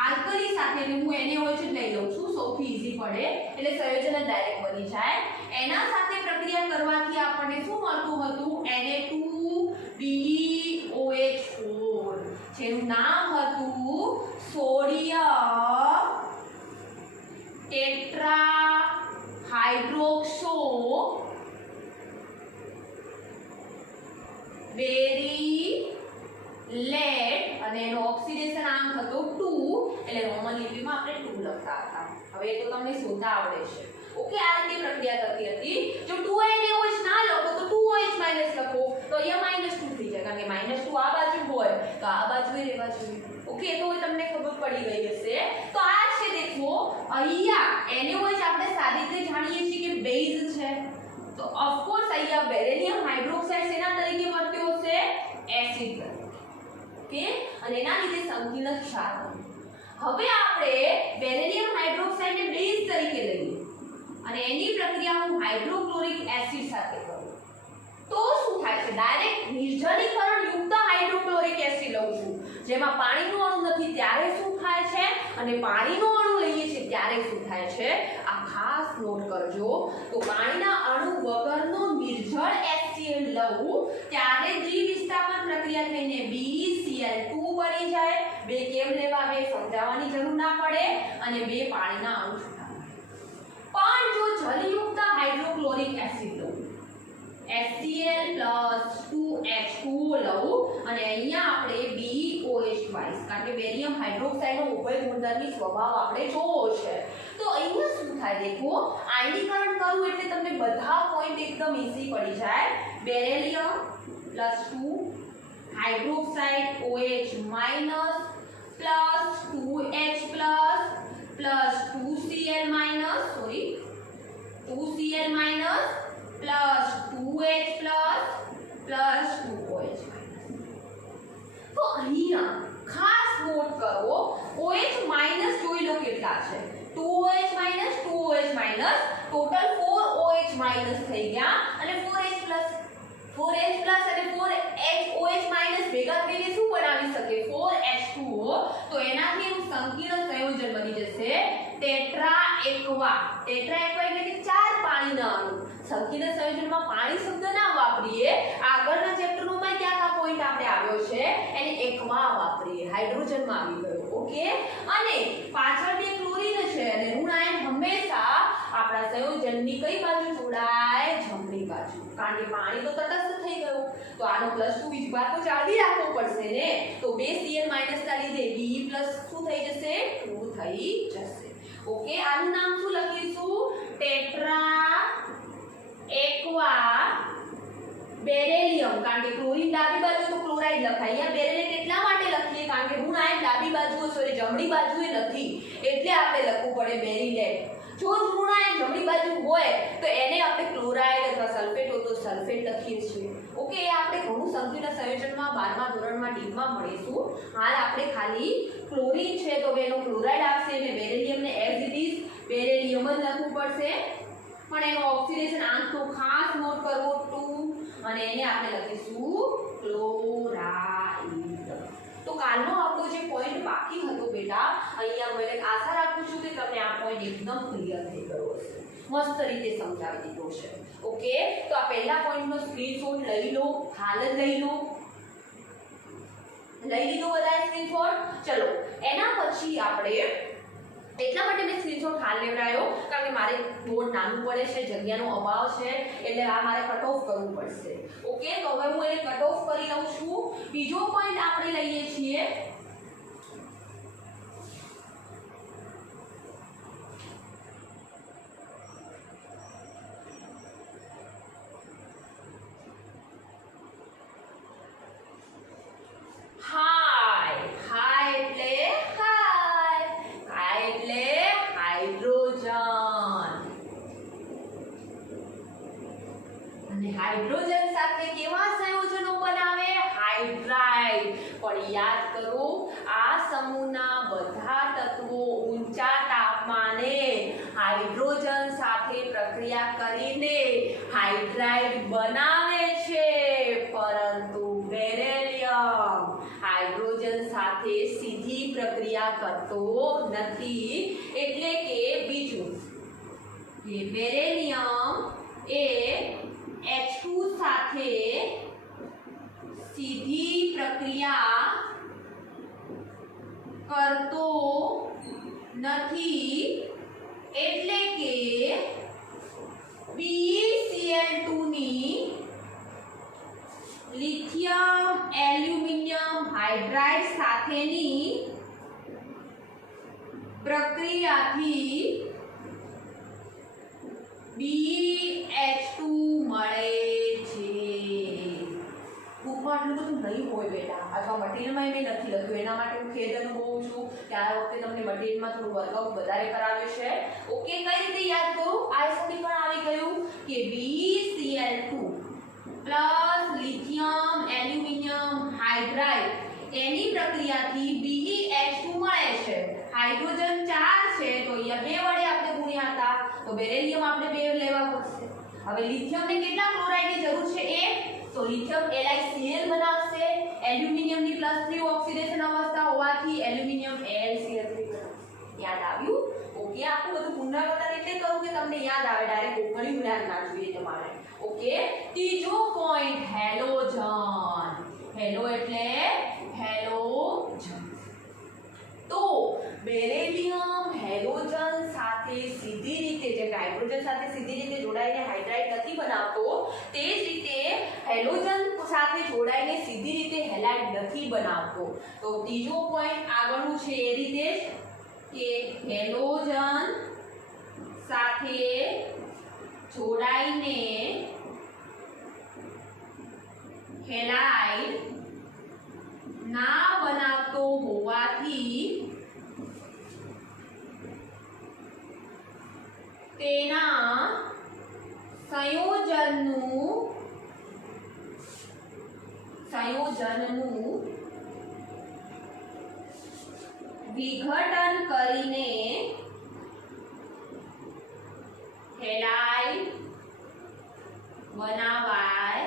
આલ્કલી સાથે હું NaOH જ લઈ લઉં છું, સૌથી ઈઝી પડે, એટલે સંયોજન જ ડાયરેક્ટ બની જાય. એના સાથે પ્રક્રિયા કરવાથી આપણને શું મળતું હતું? Na2BeOH4, જેનું નામ હતું સોડિયમ ટેટ્રાહાઇડ્રોક્સો બેરિલેટ, અને એનો ઓક્સિડેશન આંક હતો 2, એટલે રોમન લિપિમાં આપણે 2 લખતા હતા. હવે એ તો તમને શોધતા આવડે છે. ઓકે, આ રીતે પ્રક્રિયા થતી હતી. જો 2NaOH ના લખો તો 2OH માઈનસ લખો, તો અહીંયા -2 થઈ જાય, કારણ કે -2 આ બાજુ હોય તો આ બાજુએ રહેવા જોઈએ. ઓકે, તો તમને ખબર પડી ગઈ હશે. તો આ છે, દેખો અહીંયા NaOH આપણે સારી રીતે જાણીએ છીએ કે બેઝ છે, તો ઓફ કોર્સ અહીંયા બેરિલિયમ હાઇડ્રોક્સાઇડ શેના તરીકે વર્ત્યો હશે? એસિડ તરીકે. ઓકે, અને એના લીધે સંકીર્ણ ક્ષાર. હવે આપણે બેરિલિયમ હાઇડ્રોક્સાઇડને બેઝ તરીકે લઈએ અને એની પ્રક્રિયા હું હાઇડ્રોક્લોરિક એસિડ સાથે કરું, તો શું થાય છે? ડાયરેક્ટ નિર્જલીકરણ યુક્ત હાઇડ્રોક્લોરિક એસિડ લઉં છું, જેમાં પાણીનું અણુ નથી, ત્યારે શું થાય છે? અને પાણીનો અણુ લઈએ છીએ ત્યારે શું થાય છે? આ ખાસ નોટ કરજો. તો પાણીના અણુ વગરનો નિર્જળ HCl લઉં ત્યારે દ્વિવિસ્થાપન પ્રક્રિયા થઈને BeCl2 બની જાય. બે કેમ લેવા? બે સમજાવવાની જરૂર ના પડે, અને બે પાણીના અણુ છૂટા પડે. પણ જો જલયુક્ત હાઇડ્રોક્લોરિક એસિડ લઉં, HCl+2H2 લઉં, અને અહીંયા આપણે BeOH ટ્વાઇસ, કારણ કે બેરિયમ હાઇડ્રોક્સાઇડનો ઉભય ગુણધર્મી સ્વભાવ આપણે જોવો છે. તો અહીંયા શું થાય? દેખો, આયનીકરણ કરું એટલે તમને બધા પોઈન્ટ એકદમ ઈઝી પડી જાય. Beryllium +2 hydroxide OH- +2H+ +2Cl- 2Cl- +2H+ તો અહીંયા ખાસ નોટ કરો, OH- જોઈ લો કેટલા છે? 2OH- 2OH-, ટોટલ 4OH- થઈ ગયા, અને 4H+ અને 4HOH- ભેગા થઈને શું બનાવી શકે? 4H2O. તો એનાથી એવું સંકીર્ણ સંયોજન બની જશે ટેટ્રા એક્વા. ટેટ્રા એક્વા એટલે કે 4 પાણીના અણુ. સંકીર્ણ સંયોજનમાં પાણી શબ્દ ના વાપરીએ, આગળના ચેપ્ટરોમાં ક્યાં આ પોઈન્ટ આપણે આવ્યો છે એને એક્વા વાપરીએ, હાઇડ્રોજનમાં આવી ગયો. ઓકે, અને પાછળ બે ક્લોરીન છે, અને ઋણ આયન હંમેશા આપણા સંયોજનની કઈ બાજુ જોડાય? જમણી બાજુ, કારણ કે પાણી તો તટસ્થ થઈ ગયું, તો આનો +2 વિભાગ તો જાળવી રાખવો પડશે ને. તો 2Cl- ના લીધે Be+ શું થઈ જશે? 2 થઈ જશે. ઓકે, આનું નામ શું લખીશું? ટેટ્રા એક્વા બેરિલિયમ, કારણ કે ક્લોરીન ડાબી બાજુ તો ક્લોરાઇડ લખાય, અહીંયા બેરિલેટ એટલા માટે લખીએ કારણ કે ઋણ આયન ડાબી બાજુ સોરી જમણી બાજુએ નથી, એટલે આપણે લખવું પડે બેરિલેટ. જો ઋણ આયન જમણી બાજુ હોય તો એને આપણે ક્લોરાઇડ અથવા સલ્ફેટ હોય તો સલ્ફેટ લખીએ છીએ. ઓકે, એ આપણે ઘણું સંકીર્ણ સંયોજનમાં 12મા ધોરણમાં ડીપમાં ભણીશું. હાલ આપણે ખાલી ક્લોરીન છે તો એનો ક્લોરાઇડ આવશે, અને બેરિલિયમને એઝ ઇટ ઇઝ બેરિલિયમ જ લખવું પડશે, પણ એનો ઓક્સિડેશન આંક તો ખાસ નોટ કરવો 2, અને એને આપણે લખીશું ક્લોરાઇડ. તો કાલનો આપણો જે પોઈન્ટ બાકી હતો બેટા, અહીંયા મને આશા રાખું છું કે તમને આ પોઈન્ટ એકદમ ક્લિયર થઈ ગયો હશે, મસ્ત રીતે સમજાવી દીધો છે. ઓકે, તો આ પહેલા પોઈન્ટનો સ્ક્રીનશોટ લઈ લો, હાલ જ લઈ લો. લઈ લીધો બધા સ્ક્રીનશોટ? ચલો, એના પછી આપણે એટલા માટે મેં સ્ક્રીનશોટ હાલ લેવડાયો કારણ કે મારે બોર્ડ નાનું પડે છે, જગ્યાનો અભાવ છે, એટલે આ મારે કટ ઓફ કરવું પડશે. ઓકે, તો હવે હું એને કટ ઓફ કરી લઉં છું. બીજો પોઈન્ટ આપણે લઈએ છીએ હાઇડ્રાઇડ. પણ યાદ કરો, આ સમૂહના બધા તત્વો ઊંચા તાપમાને હાઇડ્રોજન સાથે પ્રક્રિયા કરીને હાઇડ્રાઇડ બનાવે છે, પરંતુ બેરેલિયમ હાઇડ્રોજન સાથે સીધી પ્રક્રિયા કરતો નથી. એટલે કે બીજું કે બેરેલિયમ એ H2 સાથે સીધી પ્રક્રિયા કરતો નથી. એટલે કે BeCl2 ની લિથિયમ એલ્યુમિનિયમ હાઇડ્રાઇડ સાથેની પ્રક્રિયાથી BH2 મળે છે. બુકમાં આટલું બધું નહીં હોય બેટા, અથવા મટીરિયલમાં મેં નથી લખ્યું, એના માટે હું ખેદ અનુભવું છું કે આ વખતે તમને મટીરિયલમાં થોડું વર્કઆઉટ વધારે કરાવ્યું છે. ઓકે, કઈ રીતે યાદ કરું? આ સમીકરણ આવી ગયું કે BeCl2 plus lithium aluminium hydride એની પ્રક્રિયાથી BeH2 મળે છે. હાઇડ્રોજન 4 છે તો અહીંયા 2 વડે આપણે ગુણ્યા હતા, તો બેરેલિયમ આપણે 2 લેવા પડશે. હવે લિથિયમને કેટલા ક્લોરાઇડની જરૂર છે? 1. તો લિથિયમ LiCl બનાવશે. એલ્યુમિનિયમની +3 ઓક્સિડેશન અવસ્થા હોવાથી એલ્યુમિનિયમ AlCl3 બનાવશે. યાદ આવ્યું? ઓકે, આખું બધું પુનરાવર્તન એટલે કરું કે તમને યાદ આવે, ડાયરેક્ટ ઓપનિંગ જ્ઞાન ના જોઈએ તમારે. ઓકે, ત્રીજો પોઈન્ટ હેલોજન. હેલો એટલે હેલોજન. તો બેરેલિયમ હેલોજન સાથે સીધી રીતે, જેમ હાઇડ્રોજન સાથે સીધી રીતે જોડાઈને હાઇડ્રાઇડ નથી બનાવતો, તે જ રીતે હેલોજન સાથે જોડાઈને સીધી રીતે હેલાઇડ નથી બનાવતો. તો ત્રીજો પોઈન્ટ આગળનું છે એ રીતે કે હેલોજન સાથે જોડાઈને હેલાઇડ ના બનાવતો હોવાથી તેના સંયોજનનું વિઘટન કરીને હેલાઇડ બનાવાય.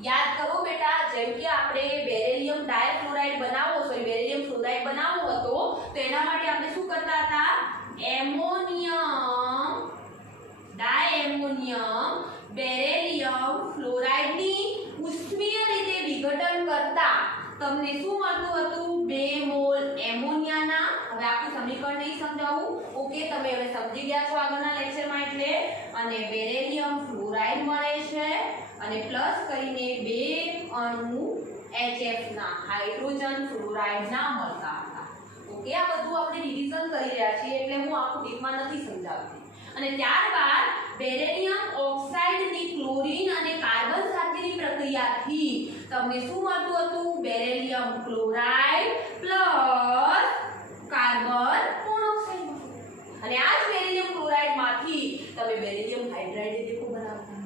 યાદ કરો બેટા, જેમ કે આપણે બેરેલિયમ ડાયફ્લોરાઇડ બેરેલિયમ ફ્લોરાઇડ બનાવવો હતો, તો એના માટે આપણે શું કરતા હતા? એમોનિયમ ડાયએમોનિયમ બેરેલિયમ ફ્લોરાઇડની ઉષ્મીય રીતે વિઘટન કરતા તમને શું મળતું હતું? 2 મોલ એમોનિયાના. હવે આખું સમીકરણ નહીં સમજાવું, ઓકે, તમે હવે સમજી ગયા છો આગળના લેક્ચરમાં. એટલે અને બેરેલિયમ ફ્લોરાઇડ મળે છે અને પ્લસ કરીને 2 અણુ HF ના હાઇડ્રોજન ફ્લોરાઇડ ના મળતા હતા. ઓકે, આ બધું આપણે રિવિઝન કરી રહ્યા છીએ એટલે હું આખું ડીપમાં નથી સમજાવતી. અને ત્યારબાદ બેરેલિયમ ઓક્સાઇડની ક્લોરીન અને કાર્બન સાથેની પ્રક્રિયાથી તમને શું મળતું હતું? Beryllium chloride plus carbon monoxide. અને આ જ બેરેલિયમ ક્લોરાઇડમાંથી તમે બેરેલિયમ હાઇડ્રાઇડ દેખો બનાવતા.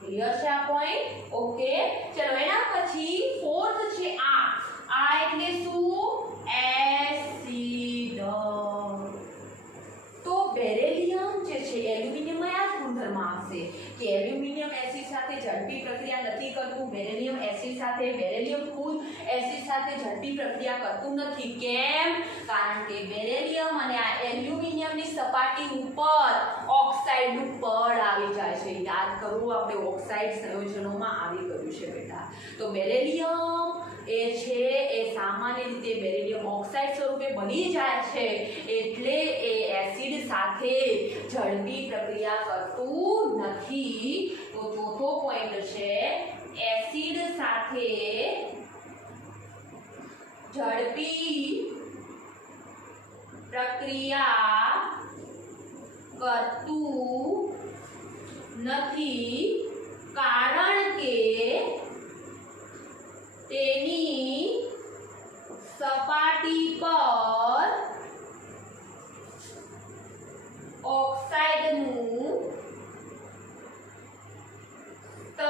ક્લિયર છે આ પોઈન્ટ? ઓકે, ચલો એના પછી ફોર્થ છે આ એટલે શું? એસિડ. તો બેરેલિયમ જે છે એલ્યુમિનિયમમાં આ જ ગુણધર્મ આવશે કે એલ્યુમિનિયમ એસિડ સાથે ઝડપી પ્રક્રિયા નથી કરતું. બેરેલિયમ એસિડ સાથે બેરેલિયમ ખુદ એસિડ સાથે ઝડપી પ્રક્રિયા કરતું નથી. કેમ? કારણ કે બેરેલિયમ અને આ એલ્યુમિનિયમની સપાટી ઉપર ઓક્સાઇડનું પડ આવી જાય છે. યાદ કરો, આપણે ઓક્સાઇડ સંયોજનોમાં આવી ગયું છે બેટા. તો બેરેલિયમ એ છે એ સામાન્ય રીતે બેરેલિયમ ઓક્સાઇડ સ્વરૂપે બની જાય છે, એટલે એ એસિડ સાથે ઝડપી પ્રક્રિયા કરતું નથી. તો ચોથો પોઈન્ટ છે એસિડ સાથે ઝડપી પ્રક્રિયા કરતું નથી, કારણ કે તેની સપાટી પર ઓક્સાઇડનું સ્તર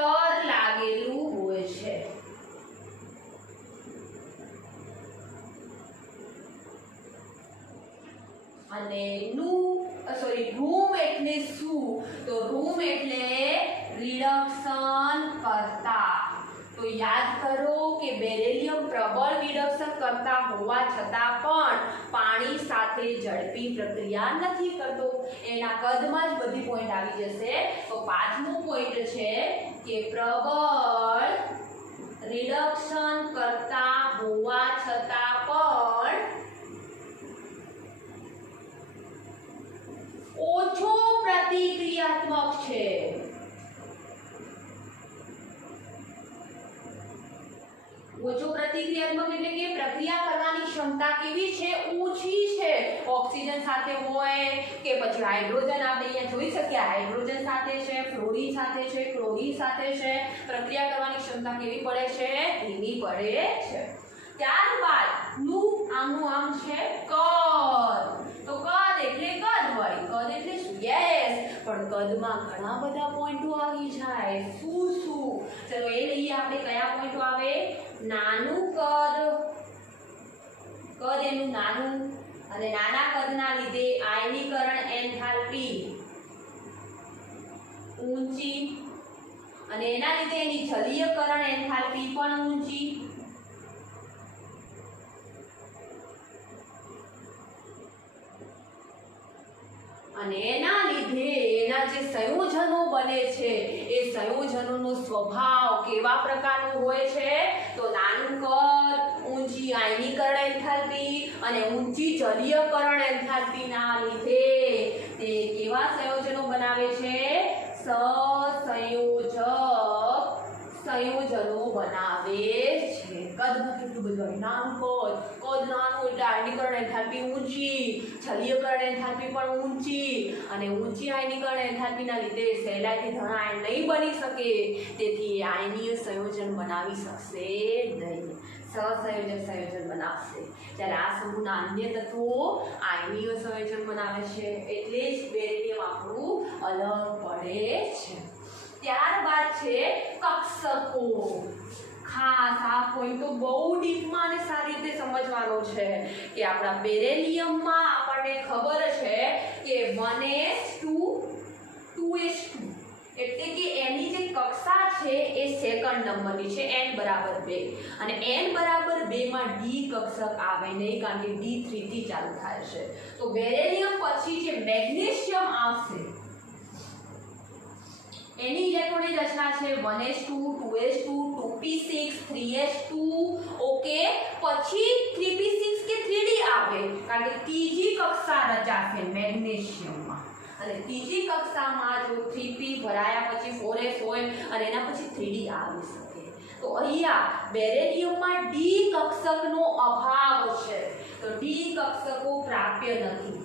અને રૂમ એટલે શું? તો રૂમ એટલે રિડક્શન કરતા. તો યાદ કરો કે બેરિલિયમ પ્રબળ વિડક્શન કરતા હોવા છતાં પણ પાણી સાથે ઝડપી પ્રક્રિયા નથી કરતો. એના કદમાં જ બધી પોઈન્ટ આવી જશે. તો પાંચમો પોઈન્ટ છે કે પ્રબળ રિડક્શન કરતા હોવા છતાં પણ ઓછો પ્રતિક્રિયાત્મક છે. ઓછો પ્રતિક્રિયાત્મક એટલે કે પ્રક્રિયા કરવાની ક્ષમતા કેવી છે? ઓછી છે. ઓક્સિજન સાથે હોય કે પછી હાઇડ્રોજન, આપણે અહીંયા જોઈ શકીએ હાઇડ્રોજન સાથે છે, ફ્લોરિન સાથે છે, ક્લોરિન સાથે છે. પ્રક્રિયા કરવાની ક્ષમતા કેવી પડે છે? ધીમી પડે છે. ત્યારબાદ આમનું આમ છે કદ. તો કદ એટલે કદ વળી. કદ એટલે શું? યસ, પણ કદમાં ઘણા બધા પોઈન્ટો આવી જાય. શું? ચલો એ લઈએ આપણે. કયા પોઈન્ટો આવે? નાનું કદ એનું નાનું, અને નાના કદના લીધે આયનીકરણ એન્થાલ્પી ઊંચી, અને એના લીધે એની જલીયકરણ એન્થાલ્પી પણ ઊંચી. અને એના લીધે એના જે સંયોજનો બને છે એ સંયોજનોનો સ્વભાવ કેવા પ્રકારનો હોય છે? તો નાનું કદ, ઊંચી આયનીકરણ એન્થાલ્પી અને ઊંચી જલીયકરણ એન્થાલ્પીના લીધે તે કેવા સંયોજનો બનાવે છે? સંયોજનો બનાવે છે. કદમાં કેટલું બધું? નાનું કદ નાનું એટલે આયનીકરણ એન્થાલ્પી ઊંચી, જલીયકરણ એન્થાલ્પી પણ ઊંચી, અને ઊંચી આયનીકરણ એન્થાલ્પીના લીધે સહેલાઈથી ધન આયન નહીં બની શકે. તેથી આયનીય સંયોજન બનાવી શકશે નહીં. સહસંયોજક બનાવશે. જ્યારે આ સમૂહના અન્ય તત્વો આયનીય સંયોજન બનાવે છે. એટલે જ બેરિલિયમ આપણું અલગ પડે છે. ત્યારબાદ છે કક્ષકો. ખાસ આ પોઈન્ટ તો બહુ ડીપમાં અને સારી રીતે સમજવાનો છે કે આપણા બેરિલિયમમાં આપણને ખબર છે કે 1s2 2s2 એટલે કે એની જે કક્ષા છે એ સેકન્ડ નંબરની છે, n બરાબર 2, અને n બરાબર 2 માં ડી કક્ષક આવે નહીં, કારણ કે ડી 3 થી ચાલુ થાય છે. તો બેરિલિયમ પછી જે મેગ્નેશિયમ આવશે એની ઇલેક્ટ્રોનની રચના છે 1s2 2s2 2p6 3s2. Okay, પછી 3p6 કે 3d આવે, કારણ કે ત્રીજી કક્ષા રચાશે મેગ્નેશિયમમાં, અને ત્રીજી કક્ષામાં જો 3p ભરાયા પછી 4s હોય અને એના પછી 3d આવી શકે. તો અહીંયા બેરિલિયમમાં ડી કક્ષકનો અભાવ છે, તો ડી કક્ષકો પ્રાપ્ય નથી.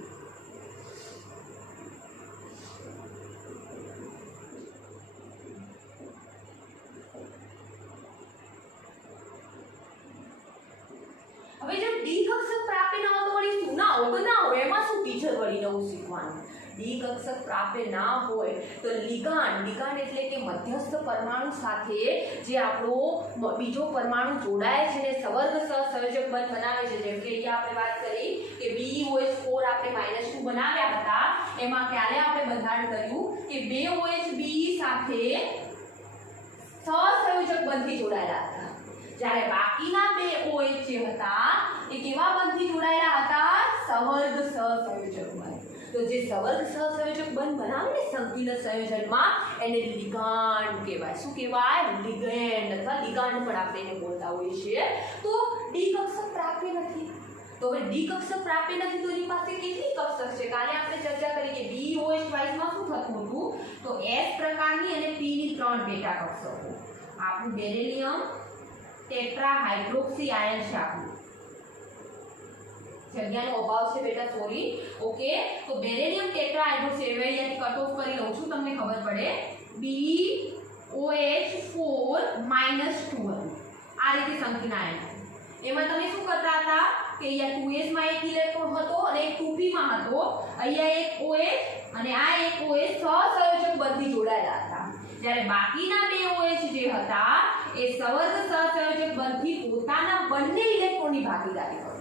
હવે જો ડી કક્ષક પ્રાપ્ય ના હોય તો વળી શું ના હોય? ના હોય એમાં શું ટીચર વળી નવું શીખવાનું? ડી કક્ષક પ્રાપ્ય ના હોય તો લિગાન્ડ એટલે કે મધ્યસ્થ પરમાણુ સાથે જે આપણો બીજો પરમાણુ જોડાય છે ને સવર્ગ સહસંયોજક બંધ બનાવે છે. જેમ કે અહીંયા આપણે વાત કરી કે BOH4 આપણે -2 બનાવ્યા હતા, એમાં ક્યારે આપણે બંધારણ કર્યું કે 2 OH B સાથે સહસંયોજક બંધથી જોડાયેલા હતા. જ્યારે બાકીના 2 OH જે હતા એ કેવા બંધથી જોડાયેલા હતા? સવર્ગ સહસંયોજક બંધ. તો જે સવર્ગ સહસંયોજક બંધ બનાવે ને સંકીર્ણ સંયોજનમાં એને લિગાન્ડ કહેવાય. શું કહેવાય? લિગેન્ડ અથવા લિગાન્ડ પણ આપણે એને બોલતા હોઈએ છીએ. તો ડી કક્ષક પ્રાપ્ય નથી. તો હવે ડી કક્ષક પ્રાપ્ય નથી તો એની પાસે કેટલી કક્ષક છે? કાલે આપણે ચર્ચા કરી કે BOH વાઇઝમાં શું થતું હતું? તો S પ્રકારની અને P ની 3 પેટા કક્ષકો. આપણું બેરિલિયમ ટેટ્રા હાઇડ્રોક્સી આયન છે. આપણું જગ્યાનો અભાવ છે બેટા, સોરી. ઓકે, તો બેરિલિયમ ટેટ્રા હાઇડ્રોક્સી હવે અહીંયાથી કટ ઓફ કરી લઉં છું, તમને ખબર પડે. BOH4 -2 આ રીતે સંકીર્ણ આયન. એમાં તમે શું કરતા હતા કે અહીંયા 2s માં એક ઇલેક્ટ્રોન હતો અને એક 2p માં હતો. અહીંયા એક OH અને આ એક OH સહસંયોજક બંધથી જોડાયેલા હતા. જ્યારે બાકીના 2 OH જે હતા એ સવર્ગ સહસંયોજક બંધથી પોતાના બંને ઇલેક્ટ્રોનની ભાગીદારી કરે.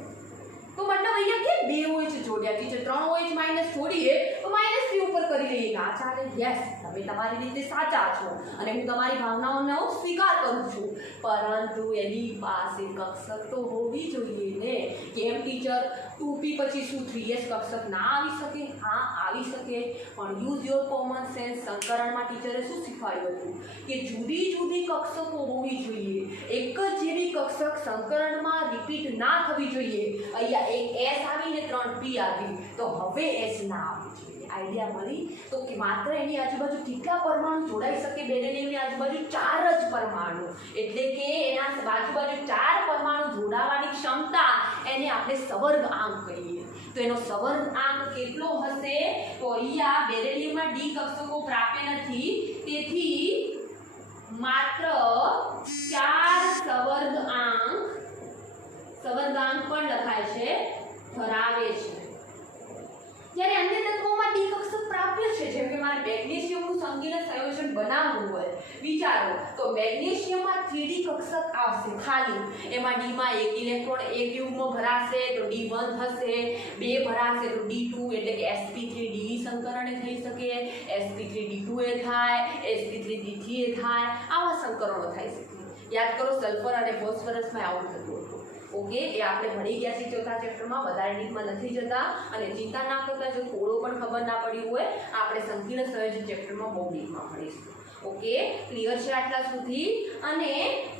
तो मतलब અહીંયા કે 2 OH જોડ્યા ટીચર 3 OH માઈનસ જોડીએ તો -3 ઉપર કરી લઈએ ના ચાલે યસ તમે તમારી રીતે સાચા છો અને હું તમારી ભાવનાઓનો સ્વીકાર કરું છું પરંતુ એની પાસે કક્ષક તો હોવી જોઈએ ને કેમ ટીચર 2p પછી શું 3s કક્ષક ના આવી શકે હા આવી શકે પણ યુઝ યોર કોમન સેન્સ સંકરણમાં ટીચરે શું શીખવાડ્યું હતું કે જુદી જુદી કક્ષકો હોવી જોઈએ એક જ જેવી કક્ષક સંકરણમાં રિપીટ ના થવી જોઈએ અહીંયા એક s આવીને 3p આવી તો હવે s ના આવવી જોઈએ આઈડિયા મળી તો કે માત્ર એની આજુબાજુ કેટલા પરમાણુ જોડાઈ શકે બેરેલિયમની આજુબાજુ 4 જ પરમાણુ એટલે કે એના આજુબાજુ 4 પરમાણુ જોડાવાની ક્ષમતા એને આપણે સવર્ગાંક કહીએ તો એનો સવર્ગાંક કેટલો હશે તો અહીંયા બેરેલિયમમાં d કક્ષકો પ્રાપ્ય નથી તેથી માત્ર 4 સવર્ગાંક પણ લખાય છે ધરાવે છે જ્યારે અન્ય તત્વોમાં ડી કક્ષક પ્રાપ્ય છે જેમ કે મારે મેગ્નેશિયમનું સંકીર્ણ સંયોજન બનાવવું હોય વિચારો તો મેગ્નેશિયમમાં 3D કક્ષક આવશે ખાલી એમાં ડી માં એક ઇલેક્ટ્રોન એક યુગ્મ ભરાશે તો D1 થશે 2 ભરાશે તો D2 એટલે કે sp3d સંકરણે થઈ શકે sp3d2 એ થાય sp3d3 એ થાય આવા સંકરણો થઈ શકે યાદ કરો સલ્ફર અને ફોસ્ફરસમાં આવું થતું હતું ઓકે એ આપણે ભણી ગયા છીએ ચોથા ચેપ્ટરમાં વધારે ડીપમાં નથી જતા અને ચિંતા ના કરતા જો થોડો પણ ખબર ના પડી હોય આપણે સંકીર્ણ સંયોજન ચેપ્ટરમાં બહુ ડીપમાં ભણીશું ઓકે ક્લિયર છે આટલા સુધી અને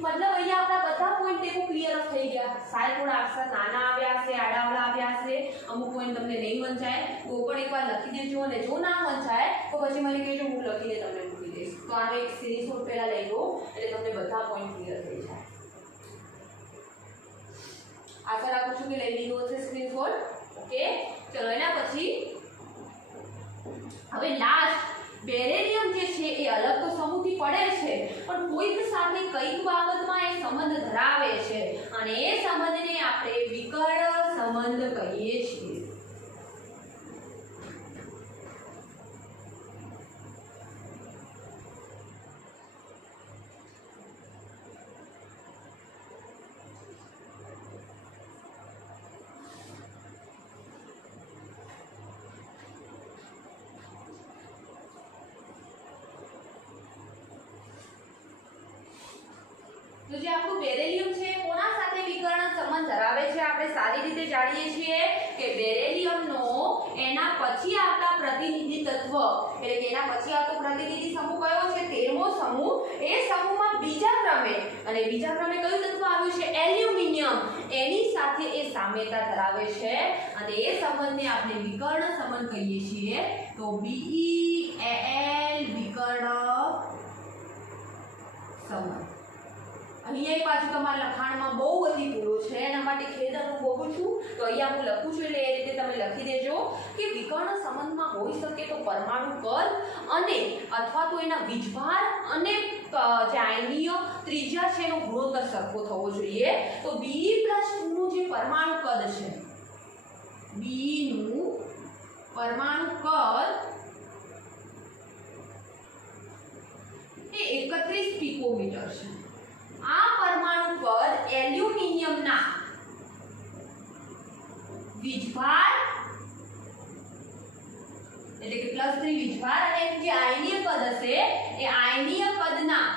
મતલબ અહીંયા આપણા બધા પોઈન્ટ દેખો ક્લિયર થઈ ગયા સાહેબ થોડા અક્ષર નાના આવ્યા હશે આડાવડા આવ્યા હશે અમુક પોઈન્ટ તમને નહીં વંચાય તો પણ એકવાર લખી દેજો અને જો ના વંચાય તો પછી મને કહેજો હું લખીને તમને મૂકી દઈશ તો આનો એક સ્ક્રીનશોટ પહેલા લઈ લો એટલે તમને બધા પોઈન્ટ ક્લિયર થઈ જાય આશા રાખું છું કે લઈ લીધો હશે સ્ક્રીનશોટ ઓકે ચલો એના પછી હવે લાસ્ટ બેરેલિયમ જે છે એ અલગ તો સમૂહથી પડે છે પણ કોઈક સાથે કઈક બાબતમાં એ સંબંધ ધરાવે છે અને એ સંબંધને આપણે વિકર્ણ સંબંધ કહીએ છીએ તો જે આપણું બેરેલિયમ છે કોના સાથે વિકર્ણ સંબંધ ધરાવે છે આપણે સારી રીતે જાણીએ છીએ કે બેરેલિયમનો એના પછી આવતા પ્રતિનિધિ તત્વ એટલે કે એના પછી આવતો પ્રતિનિધિ સમૂહ કયો છે 13મો સમૂહ એ સમૂહમાં બીજા ક્રમે અને બીજા ક્રમે કયું તત્વ આવ્યું છે એલ્યુમિનિયમ એની સાથે એ સામ્યતા ધરાવે છે અને એ સંબંધને આપણે વિકર્ણ સંબંધ કહીએ છીએ તો BeAl વિકર્ણ સંબંધ અહીંયા પાછું તમારા લખાણમાં બહુ બધી ભૂલો છે એના માટે ખેદ અનુભવું છું તો અહીંયા હું લખું છું એટલે એ રીતે તમે લખી દેજો કે વિકર્ણ સંબંધમાં હોઈ શકે તો પરમાણુ કદ અને અથવા તો એના વીજભાર અને જે આયનીય ત્રિજ્યા છે એનો ગુણોત્તર સરખો થવો જોઈએ તો Be+2 નું જે પરમાણુ કદ છે B નું પરમાણુ કદ એ 31 પિકોમીટર છે આ પરમાણુ કદ એલ્યુમિનિયમના વીજભાર એટલે કે +3 વીજભાર અને જે આયનીય કદ હશે એ આયનીય કદના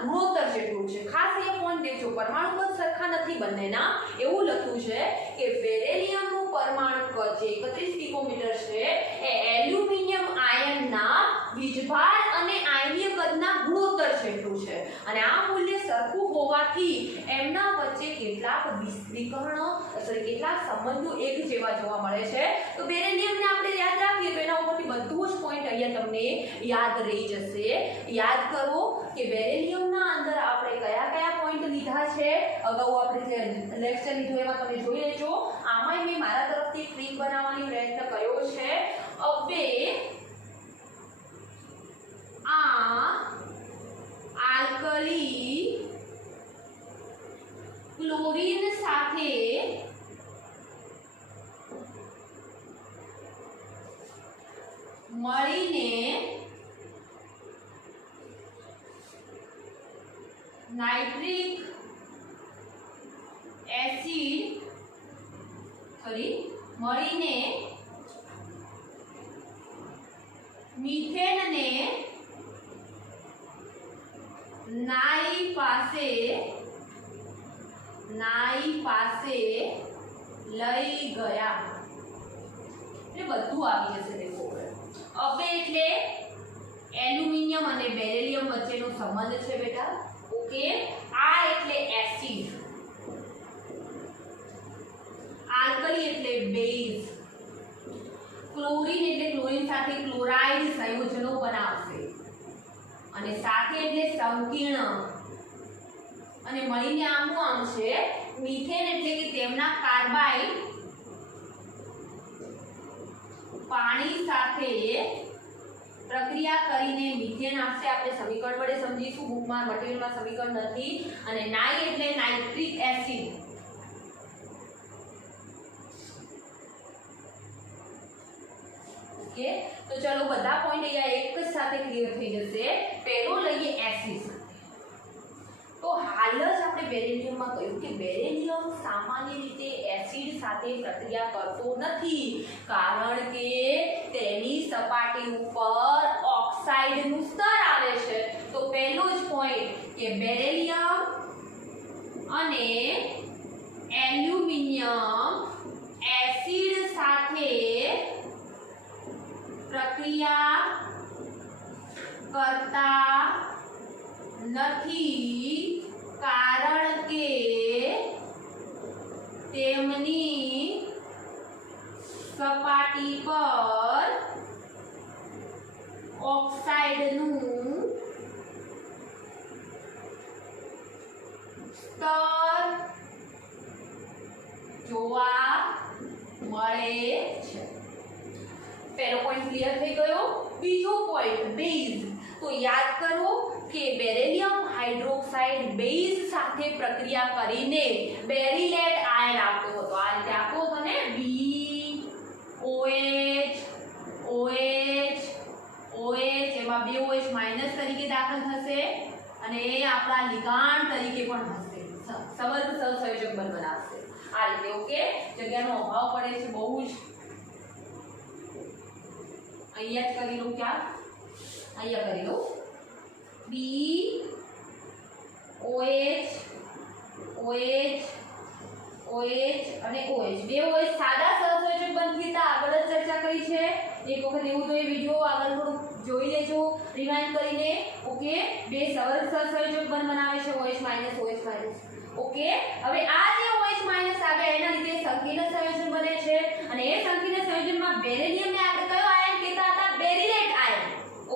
ગુણોત્તર જેટલું છે ખાસ એ પોઈન્ટ દેજો પરમાણુ કદ સરખા નથી બંનેના એવું લખ્યું છે કે બેરેલિયમનું પરમાણુ કદ જે 31 પિકોમીટર છે એ એલ્યુમિનિયમ આયનના વીજભાર અને આયનીય કદના ગુણોત્તર જેટલું છે અને આ મૂલ્ય સરખું હોવાથી એમના વચ્ચે કેટલાક કેટલાક સંબંધો એક જેવા જોવા મળે છે તો બેરેલિયમને આપણે યાદ રાખીએ તો એના ઉપરથી બધું જ પોઈન્ટ અહીંયા તમને યાદ રહી જશે યાદ કરો કે બેરેલિયમના અંદર આપણે કયા કયા પોઈન્ટ લીધા છે અગાઉ આપણે લેક્ચર લીધો એમાં તમે જોઈ લેજો આમાં મેં મારા તરફથી ટ્રીક બનાવવાની પ્રયત્ન કર્યો છે હવે આ આલ્કલી ક્લોરીન સાથે મળીને નાઇટ્રિક એસિડ મળીને મિથેનને નાઈ પાસે લઈ ગયા. એટલે બધું આવી જશે. દેખો હવે એટલે એલ્યુમિનિયમ અને બેરિલિયમ વચ્ચેનો સંબંધ છે બેટા. ઓકે, આ એટલે એસિડ, આલ્કલી એટલે બેઝ, ક્લોરીન એટલે ક્લોરીન સાથે ક્લોરાઇડ સંયોજનો બનાવશે, અને સાથે એટલે સંકીર્ણ, અને મળીને આમનું આમ છે મિથેન એટલે કે તેમના કાર્બાઇડ પાણી સાથે પ્રક્રિયા કરીને મિથેન આપશે. આપણે સમીકરણ વડે સમજીશું, બુકમાં મટીરીયલમાં સમીકરણ નથી. અને નાઈ એટલે નાઇટ્રિક એસિડ, ઓકે. તો ચલો બધા પોઈન્ટ અહીંયા એક જ સાથે ક્લિયર થઈ જશે. પહેલો લઈએ એસિડ. તો હાલ જ આપણે બેરિલિયમમાં કહ્યું કે બેરિલિયમ સામાન્ય રીતે એસિડ સાથે પ્રક્રિયા કરતો નથી, કારણ કે તેની સપાટી ઉપર ઓક્સાઇડનું સ્તર આવે છે. તો પહેલો જ પોઈન્ટ કે બેરિલિયમ અને એલ્યુમિનિયમ એસિડ સાથે પ્રક્રિયા કરતા નથી, કારણ કે તેમની સપાટી પર ઓક્સાઇડનું સ્તર જોવા મળે છે. પહેલો પોઈન્ટ ક્લિયર થઈ ગયો. બીજો પોઈન્ટ બેઝ. તો યાદ કરો કે બેરિલિયમ હાઇડ્રોક્સાઇડ બેઝ સાથે પ્રક્રિયા કરીને બેરિલેટ આયન આપતો હતો. આ રીતે આપતો હતો ને, BOH OH એમાં બે OH માઈનસ તરીકે દાખલ થશે, અને એ આપણા લિગાન્ડ તરીકે પણ હશે, સંબંધ સહસંયોજક બંધ બનાવશે. આ રીતે. ઓકે, જગ્યાનો અભાવ પડે છે બહુ જ. અહીંયા જ કરી લઉં. ક્યાં? અહીંયા કરી લઉં. OH અને OH, બે OH સાદા સહસંયોજક બંધ કીધા, આગળ જ ચર્ચા કરી છે. એક વખત એવું તો એ વિડિયો આગળ થોડું જોઈ લેજો રિવાઇન્ડ કરીને. ઓકે, બે સવર્ગ સહસંયોજક બંધ બનાવે છે, OH minus OH minus. Okay, હવે આ જે OH માઈનસ આવે એના લીધે સંકીર્ણ સંયોજન બને છે, અને એ સંકીર્ણ સંયોજનમાં બેરિલિયમને આપણે કયો આયન કહેતા હતા? બેરિલેટ આયન.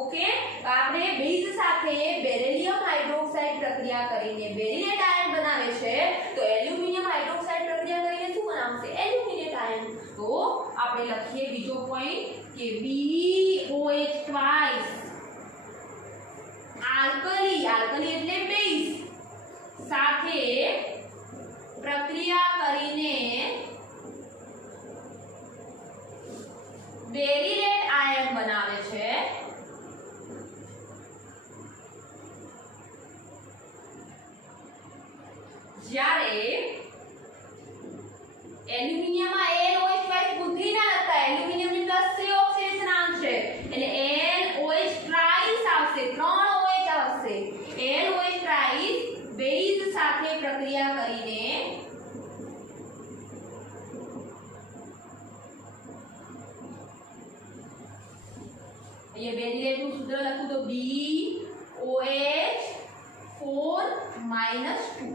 ઓકે, તો આપણે બેઝ સાથે બેરિલિયમ હાઇડ્રોક્સાઇડ પ્રક્રિયા કરીને બેરિલેટ આયન બનાવે છે, તો એલ્યુમિનિયમ હાઇડ્રોક્સાઇડ પ્રક્રિયા કરીને શું બનાવશે? Aluminate ion. તો આપણે લખીએ બીજો પોઈન્ટ કે BOH ટ્વાઇસ આલ્કલી એટલે બેઝ સાથે પ્રક્રિયા કરીને બેરિલેટ આયન બનાવે છે, જ્યારે એલ્યુમિનિયમમાં NOH ટ્વાઇસ બુદ્ધિ ના લખતા, એલ્યુમિનિયમની +3 ઓક્સિડેશન આંક છે, એટલે NOH ટ્રાઇસ આવશે, 3 OH આવશે. NOH ટ્રાઇસ બેઝ સાથે પ્રક્રિયા કરીને અહીંયા બેરિલેટનું સૂત્ર લખું તો BOH4 -2,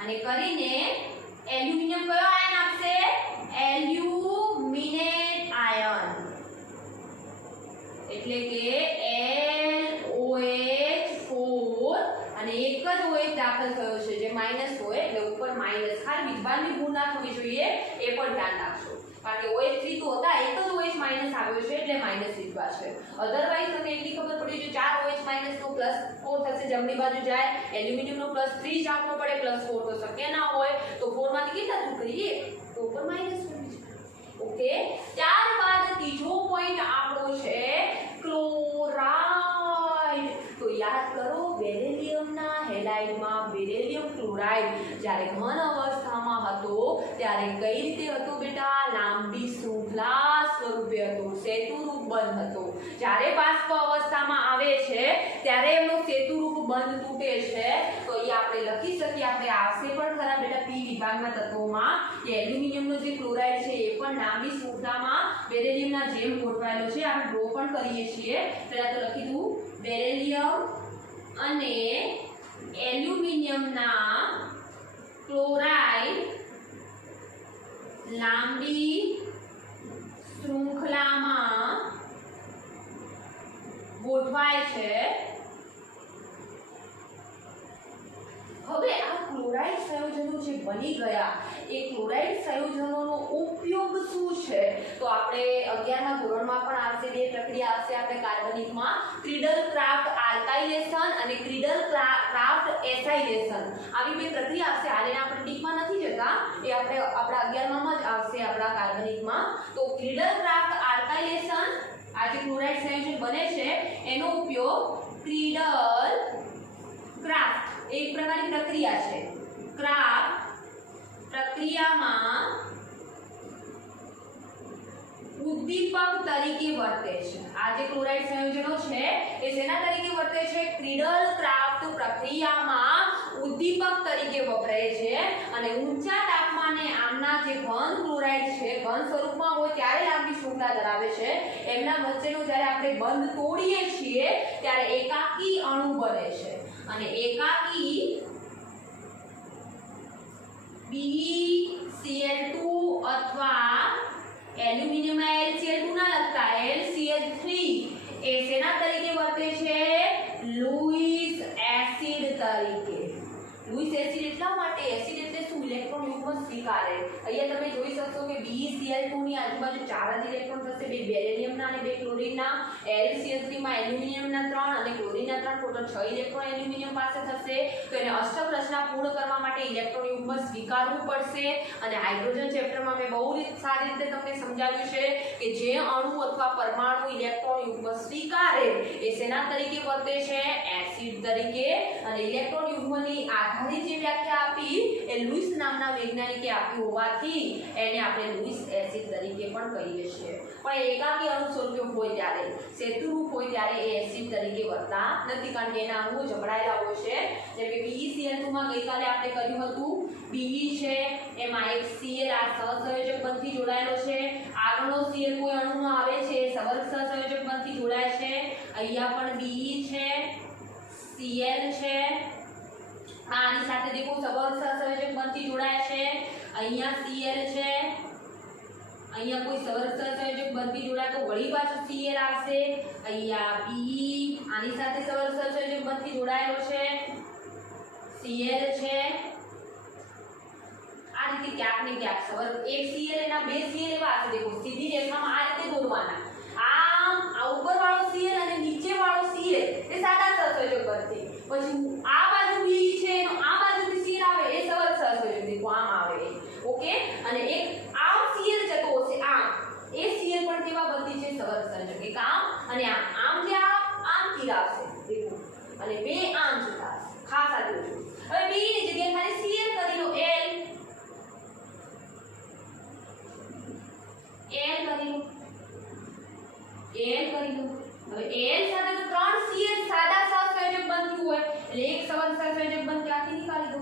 અને કરીને એલ્યુમિનિયમ કયો આયન આપશે? એલ્યુમિનેટ આયન, એટલે કે LOH4, અને એક જ OH દાખલ થયો છે જે માઈનસ હોય, એટલે ઉપર માઈનસ. ખાલી વિભાગની ભૂલ ના થવી જોઈએ, એ પણ ધ્યાન રાખજો, કારણ કે OH3 તો હતા, એક જ OH માઈનસ આવ્યો છે એટલે માઈનસ લીધા છે. અધરવાઇઝ તમને એટલી ખબર પડી જો 4 OH માઈનસ નો +4 થશે, જમણી બાજુ જાય, એલ્યુમિનિયમ નો +3 જ આપવો પડે, +4 તો શક્ય ના હોય, તો 4 માંથી કેટલા દૂર કરીએ તો ઉપર માઈનસ બની જાય. ઓકે, ત્યારબાદ ત્રીજો પોઈન્ટ આપણો છે ક્લોરાઇડ. તો યાદ કરો બેરિલિયમના હેલાઇડમાં બેરિલિયમ ક્લોરાઇડ જ્યારે ઘન અવસ્થામાં હતો ત્યારે કઈ રીતે હતો બેટા? લાંબી શૃંખલા સ્વરૂપે હતો, સેતુરૂપ બંધ હતો. જ્યારે બાષ્પ અવસ્થામાં આવે છે ત્યારે એમનો સેતુરૂપ બંધ તૂટે છે. તો અહીંયા આપણે લખી શકીએ, આપણે આવશે પણ ખરા બેટા પી વિભાગના તત્વોમાં કે એલ્યુમિનિયમનો જે ક્લોરાઇડ છે એ પણ લાંબી શૃંખલામાં બેરિલિયમના જેમ ગોઠવાયેલો છે. આપણે ડ્રો પણ કરીએ છીએ. પહેલા તો લખી દઉં, બેરિલિયમ અને એલ્યુમિનિયમના ક્લોરાઇડ લાંબી શૃંખલામાં ગોઠવાય છે. હવે આ ક્લોરાઇડ સંયોજનો જે બની ગયા એ ક્લોરાઇડ સંયોજનોનો ઉપયોગ શું છે? તો આપણે 11મા ધોરણમાં પણ આવશે, બે પ્રક્રિયા આવશે આપણે કાર્બનિકમાં, ક્રિડલ-ક્રાફ્ટ આલ્કાઇલેશન અને ક્રિડલ-ક્રાફ્ટ એસાઇલેશન. આવી બે પ્રક્રિયા આવશે. હાલ એને આપણે ડીપમાં નથી જતા, એ આપણે આપણા 11મામાં જ આવશે આપણા કાર્બનિકમાં. તો ક્રિડલ-ક્રાફ્ટ આલ્કાઇલેશન, આ જે ક્લોરાઇડ સંયોજન બને છે એનો ઉપયોગ ક્રિડલ-ક્રાફ્ટ એક પ્રકારની પ્રક્રિયા છે. ક્રાફ્ટ પ્રક્રિયામાં ઉદ્દીપક તરીકે વર્તે છે. આ જે ક્લોરાઇડ સંયોજનો છે એ શેના તરીકે વર્તે છે? ક્રિડલ-ક્રાફ્ટ પ્રક્રિયામાં ઉદ્દીપક તરીકે વપરાય છે. અને ઊંચા તાપમાને આમના જે ઘન ક્લોરાઇડ છે ઘન સ્વરૂપમાં હોય ત્યારે લાંબી શૃંખલા ધરાવે છે. એમના વચ્ચેનો જ્યારે આપણે બંધ તોડીએ છીએ ત્યારે એકાકી અણુ બને છે. અને એકાકી BeCl2 અથવા એલ્યુમિનિયમમાં LCl2 ના લખતા LCl3 એ શેના તરીકે વર્તે છે? લुईस એસિડ તરીકે. લुईस એસિડ એટલા માટે, એસિડ એટલે શું? ઇલેક્ટ્રોન યુગ્મ સ્વીકારે. અહીંયા તમે જોઈ શકશો કે BeCl2 ની આજુબાજુ 4 જ ઇલેક્ટ્રોન થશે, બે બેરિલિયમના અને બે ક્લોરીનના. LCl3 માં એલ્યુમિનિયમના 3 અને ક્લોરીનના 3, ટોટલ 6 ઇલેક્ટ્રોન એલ્યુમિનિયમ પાસે થશે. તો એને અષ્ટક રચના પૂર્ણ કરવા માટે ઇલેક્ટ્રોન યુગ્મ સ્વીકારવું પડશે. અને હાઇડ્રોજન ચેપ્ટરમાં મેં બહુ સારી રીતે તમને સમજાવ્યું છે કે જે અણુ અથવા પરમાણુ ઇલેક્ટ્રોન યુગ્મ સ્વીકારે એ શેના તરીકે વર્તે છે? એસિડ તરીકે. અને ઇલેક્ટ્રોન યુગ્મની આધારિત જે વ્યાખ્યા આપી એ લुईस નામના વૈજ્ઞાનિકે આપી હોવાથી એને આપણે લुईस એસિડ તરીકે પણ કહીએ છીએ. પણ એકાકી અણુ સ્વરૂપે હોય ત્યારે, સેતુરૂપ હોય ત્યારે એ એસિડ તરીકે વર્તા નથી, કારણ કે એના અણુઓ જકડાયેલા હોય છે. જેમ કે BeCl2 માં ગઈકાલે આપણે કર્યું હતું, Be છે એમાં એક Cl આ સહસંયોજક બંધથી જોડાયેલો છે. આગળનો Cl કોઈ અણુનો આવે છે એ સવર્ગ સહસંયોજક બંધથી જોડાય છે. અહીંયા પણ Be છે, Cl છે, આની સાથે દેખો સવર્ગ સહસંયોજક બંધથી જોડાય છે. અહીંયા Cl છે, અહીંયા કોઈ સવર્ગ સહસંયોજક બંધથી જોડાય તો વળી પાછું Cl આવશે. અહીંયા Be આની સાથે સવર્ગ સહસંયોજક બંધથી જોડાયેલો છે, Cl છે. આ રીતે ક્યાંક ને ક્યાંક સવર્ગ એક Cl એના બે Cl એવા હશે. દેખો સીધી રેખામાં આ રીતે દોરવાના. આ ઉપર વાળો Cl અને નીચે વાળો Cl એ સાદા સહસંયોજક બંધથી. પછી આ બાજુ Be છે એનો આ બાજુથી Cl આવે એ સવર્ગ સહસંયોજક. દેખો આમ આવે. ઓકે. અને એક આમ Cl જતો હશે આમ, એ Cl પણ કેવા બંધી છે? સવર્ગ સહસંયોજક. એક આમ અને આમ જે આમ તીર આવશે. દેખો. અને બે આમ જતા હશે. ખાસ આ જોજો. હવે B ની જગ્યાએ ખાલી Cl કરી લો. L કરી લો. હવે L સાથે તો 3 Cl સાદા સહસંયોજક બનતું હોય એટલે એક સવર્ગ સહસંયોજક બંધ ક્યાંથી નીકાળી દો?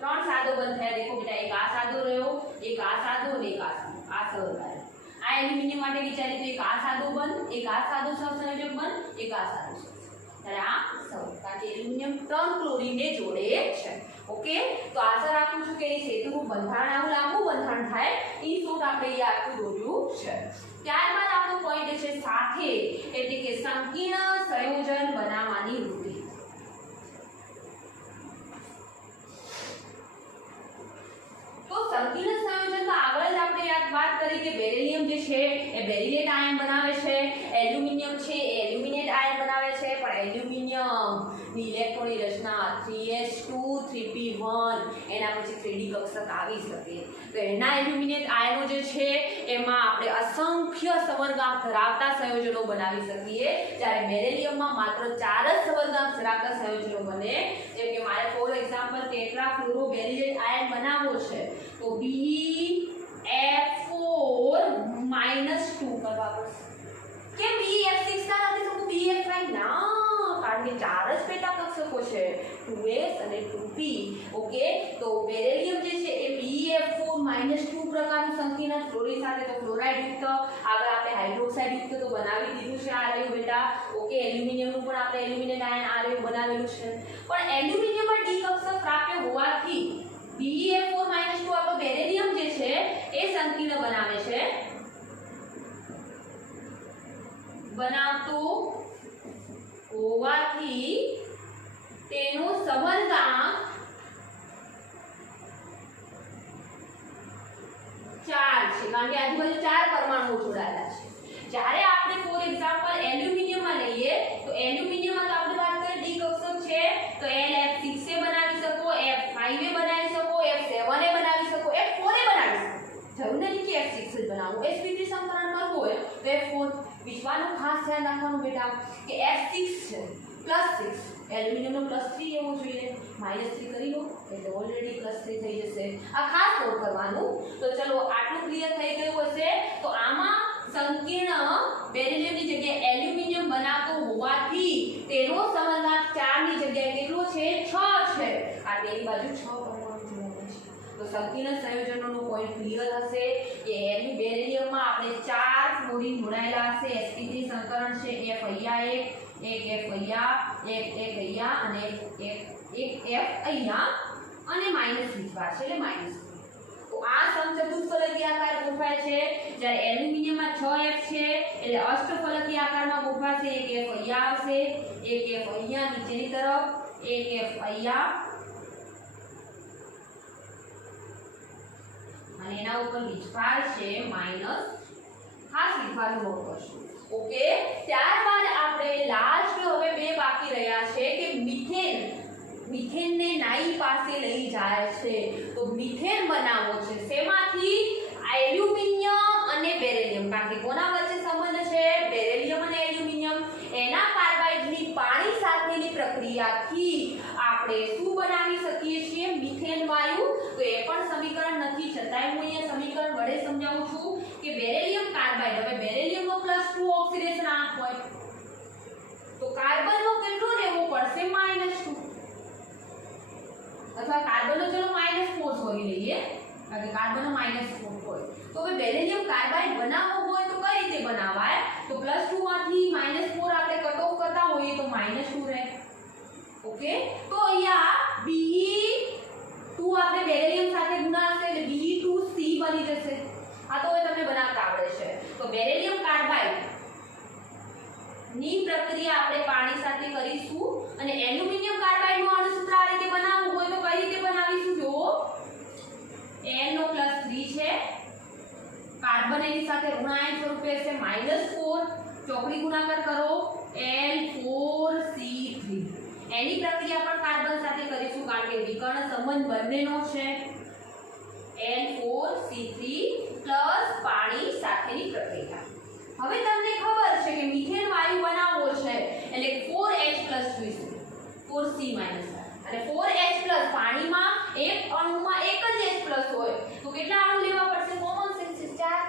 ત્રણ સાદો બંધ થયા. દેખો બેટા, એક આ સાદો રહ્યો, એક આ સાદો અને એક આ સાદો. આ સહકાર્ય. આ એલ્યુમિનિયમ માટે વિચારી તો એક આ સાદો બંધ, એક આ સાદો સહસંયોજક બંધ, એક આ સાદો. ત્યારે આ સવર્ગ, કારણ કે એલ્યુમિનિયમ 3 ક્લોરીનને જોડે છે. ઓકે. તો આશા રાખું છું કે એ સેતુનું બંધારણ આવું લાંબુ બંધારણ થાય એ શોટ આપણે અહીંયા આખું દોર્યું છે. ત્યારબાદ આપણો પોઈન્ટ છે સાથે, એટલે કે સંકીર્ણ સંયોજન બનાવવાની વૃત્તિ. તો સંકીર્ણ સંયોજન તો આગળ જ આપણે વાત કરી કે બેરિલિયમ જે છે એ બેરિલેટ આયન બનાવે છે, એલ્યુમિનિયમ છે એ એલ્યુમિનેટ આયન બનાવે છે. પણ એલ્યુમિનિયમ ની ઇલેક્ટ્રોનની રચના 3s2 3p1 એના પછી 3d કક્ષક આવી શકે. તો એના એલ્યુમિનેટ આયનો જે છે એમાં આપણે અસંખ્ય સમરગામ ધરાવતા સંયોજનો બનાવી શકીએ, જ્યારે બેરિલિયમમાં માત્ર 4 જ સમરગામ ધરાવતા સંયોજનો બને. જેમ કે મારે ફોર એક્ઝામ્પલ ટેટ્રાફ્લોરોબેરિલેટ આયન બનાવવો છે તો BF4-2 કરવા પડશે. કેમ BF6 ના નથી શકું BF5 ના, કારણ કે 4 જ પેટા કક્ષકો છે 2s અને 2p. ઓકે, તો બેરિલિયમ જે છે એ BF4-2 પ્રકારનું સંકીર્ણ ફ્લોરિન સાથે તો ફ્લોરાઇડ યુક્ત, આગળ આપણે હાઇડ્રોક્સાઇડ યુક્ત તો બનાવી દીધું છે આ રહ્યું બેટા. ઓકે, એલ્યુમિનિયમનું પણ આપણે એલ્યુમિનેટ આયન આ રહ્યું બનાવેલું છે, પણ એલ્યુમિનિયમમાં ડી કક્ષક પ્રાપ્ય હોવાથી BF4-2 આપણો બેરિલિયમ જે છે એ સંકીર્ણ બનાવતું હોવાથી તેનું સમરગામ 4 છે, કારણ કે આજુબાજુ 4 પરમાણુઓ જોડાયેલા છે. જ્યારે આપણે ફોર એક્ઝામ્પલ એલ્યુમિનિયમમાં લઈએ તો એલ્યુમિનિયમમાં તો આપણે વાત કરીએ ડી કક્ષક છે તો LF6 એ બનાવી શકો, F5 એ બનાવી શકો, F7 એ બનાવી શકો, F4 એ બનાવી શકો. જરૂર નથી કે F6 જ બનાવવું. sp3 સંકરણ કરવું હોય તો F4 વિશ્વાનું ખાસ ધ્યાન રાખવાનું બેટા કે F6 છે +6, એલ્યુમિનિયમનો +3 એવું જોઈએ, -3 કરી લો એટલે ઓલરેડી +3 થઈ જશે. આ ખાસ નોટ કરવાનું. તો ચલો આટલું ક્લિયર થઈ ગયું હશે. તો આમાં સંકીર્ણ બેરિલિયમની જગ્યાએ એલ્યુમિનિયમ બનાવતો હોવાથી તેનો સમરગામ 4 ની જગ્યાએ કેટલો છે 6 છે. આ તેની બાજુ 6 પરમાણુ જોડાયેલા છે. તો સંકીર્ણ સંયોજનોનો પોઈન્ટ ક્લિયર હશે કે બેરિલિયમમાં આપણે 4 ફ્લોરિન જોડાયેલા હશે. sp3 સંકરણ છે, F અહીંયા એક F અહીંયા, એક અહીંયા અને એક F અહીંયા અને માઈનસ લીધવા છે એટલે -3. તો આ સમચતુષ્ફલકી આકાર ગોઠવાય છે. જ્યારે એલ્યુમિનિયમમાં 6F છે એટલે અષ્ટફલકી આકારમાં ગોઠવાશે. એક F અહીંયા આવશે, એક F અહીંયા નીચેની તરફ, એક F અહીંયા અને એના ઉપર વીજભાર છે માઈનસ. ખાસ વીજભારનું નોટ કરશું. ઓકે, ત્યારબાદ આપણે લાસ્ટ હવે બે બાકી રહ્યા છે કે મિથેનને નાઈ પાસે લઈ જાય છે. તો મિથેન બનાવવો છે શેમાંથી? એલ્યુમિનિયમ અને બેરિલિયમ. કારણ કે કોના વચ્ચે સંબંધ છે? બેરિલિયમ અને એલ્યુમિનિયમ. એના કાર્બાઇડની પાણી સાથેની પ્રક્રિયાથી આપણે શું બનાવી શકીએ છીએ? મિથેન વાયુ. તો એ પણ સમીકરણ નથી, છતાંય હું અહીંયા સમીકરણ વડે સમજાવું છું કે બેરિલિયમ કાર્બાઇડ. હવે બેરિલિયમનો +2 ઓક્સિડેશન આંક હોય તો કાર્બનનો કેટલો લેવો પડશે? -2. અથવા કાર્બનનો ચલો -4 સોરી લઈએ, કારણ કે કાર્બનનો -4 હોય. તો હવે બેરિલિયમ કાર્બાઇડ બનાવવો હોય તો કઈ રીતે બનાવાય? તો +2 માંથી -4 આપણે કટ ઓફ કરતા હોઈએ તો -2 રહે. ઓકે, તો અહીંયા Be2 આપણે બેરિલિયમ સાથે ગુણાશે એટલે Be2C બની જશે. આ તો હવે તમને બનાવતા આવડે છે. તો બેરિલિયમ કાર્બાઇડ ની પ્રક્રિયા આપણે પાણી સાથે કરીશું અને એલ્યુમિનિયમ કાર્બાઇડ નું અણુસૂત્ર આ રીતે બનાવવું હોય તો કઈ રીતે બનાવીશું? જો n નો +3 છે, કાર્બન એની સાથે ઋણાયન સ્વરૂપે છે -4, ચોકડી ગુણાકાર કરો L4C3. એની પ્રક્રિયા પણ કાર્બન સાથે કરીશું કારણ કે વિકર્ણ સંબંધ બંનેનો છે. L4C3 પાણી સાથેની પ્રક્રિયા. હવે તમને ખબર છે કે મિથેન વાયુ બનાવવો છે એટલે 4H+ જોઈશે, 4C- અને 4H+ પાણીમાં એક અણુમાં એક જ H+ હોય તો કેટલા અણુ લેવા પડશે? Common sense 4.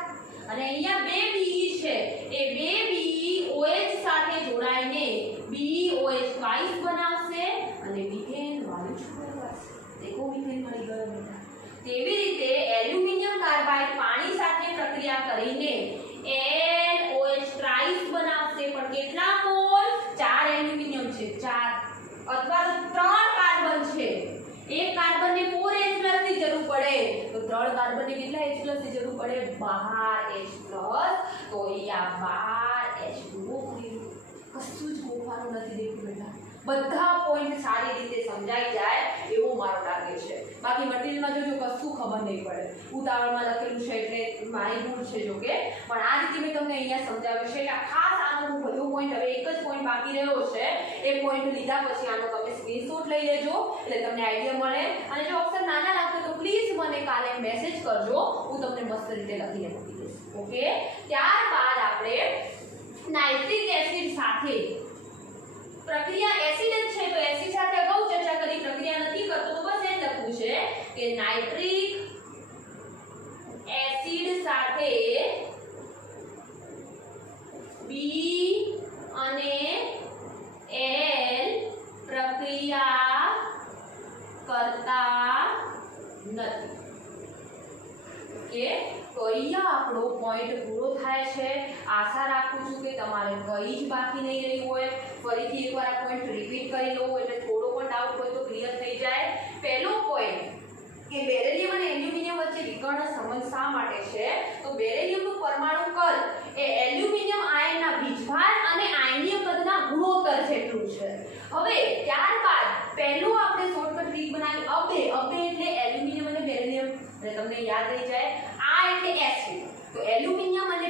અને અહીંયા બે Be છે એ બે Be OH સાથે જોડાઈને BOH ટ્વાઇસ બનાવશે અને મિથેન વાયુ છોડવાશે. દેખો મિથેન મળી ગયો બેટા. તેવી રીતે એલ્યુમિનિયમ કાર્બાઇડ પાણી સાથે પ્રક્રિયા કરીને NOH ટ્રાઇસ બનાવશે. પણ કેટલા મોલ? 4 એલ્યુમિનિયમ છે 4 અથવા તો 3 કાર્બન છે. એક કાર્બનને 4H+ ની જરૂર પડે તો 3 કાર્બનને કેટલા H+ ની જરૂર પડે? 12H+. તો અહીંયા 12H2O. કશું જ ગોખવાનું નથી દેખું બેટા. બધા પોઈન્ટ સારી રીતે સમજાઈ જાય એવું મારું લાગે છે. બાકી મટીરીયલમાં જોજો કશું ખબર નહીં પડે, ઉતાવળમાં લખેલું છે એટલે મારી ભૂલ છે જો કે, પણ આ રીતે મેં તમને અહીંયા સમજાવ્યું છે કે ખાસ આનો હું બધો પોઈન્ટ, હવે એક જ પોઈન્ટ બાકી રહ્યો છે એ પોઈન્ટ લીધા પછી આનો તમે સ્ક્રીનશોટ લઈ લેજો એટલે તમને આઈડિયા મળે. અને જો અક્ષર નાના લાગતો તો પ્લીઝ મને કાલે મેસેજ કરજો, હું તમને મસ્ત રીતે લખીને મૂકી દઈશ. ઓકે, ત્યારબાદ આપણે નાઇટ્રિક એસિડ સાથે પ્રક્રિયા એસિડ જ છે તો એસિડ સાથે અગાઉ ચર્ચા કરી પ્રક્રિયા નથી કરતો તો બસ એ લખવું છે કે નાઇટ્રિક એસિડ સાથે B અને L પ્રક્રિયા કરતા નથી કે તો અહીંયા આપણો પોઈન્ટ પૂરો થાય છે આશા રાખું છું કે તમારે કઈ જ બાકી નહીં રહી હોય ફરીથી એકવાર આ પોઈન્ટ રિપીટ કરી લો એટલે થોડો પણ ડાઉટ હોય તો ક્લિયર થઈ જાય પહેલો પોઈન્ટ કે બેરિલિયમ અને એલ્યુમિનિયમ વચ્ચે વિકર્ણ સંબંધ શા માટે છે તો બેરિલિયમનું પરમાણુ કદ એ એલ્યુમિનિયમ આયનના વીજભાર અને આયનીય કદના ગુણોત્તર જેટલું છે હવે ત્યારબાદ પહેલું આપણે શોર્ટકટ ટ્રીક બનાવી અબે એટલે એલ્યુમિનિયમ અને બેરિલિયમ અને તમને યાદ રહી જાય આ એટલે એસિડ તો એલ્યુમિનિયમ અને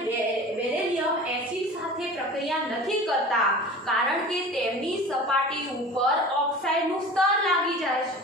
બેરિલિયમ એસિડ સાથે પ્રક્રિયા નથી કરતા કારણ કે તેમની સપાટી ઉપર ઓક્સાઇડનું સ્તર લાગી જાય છે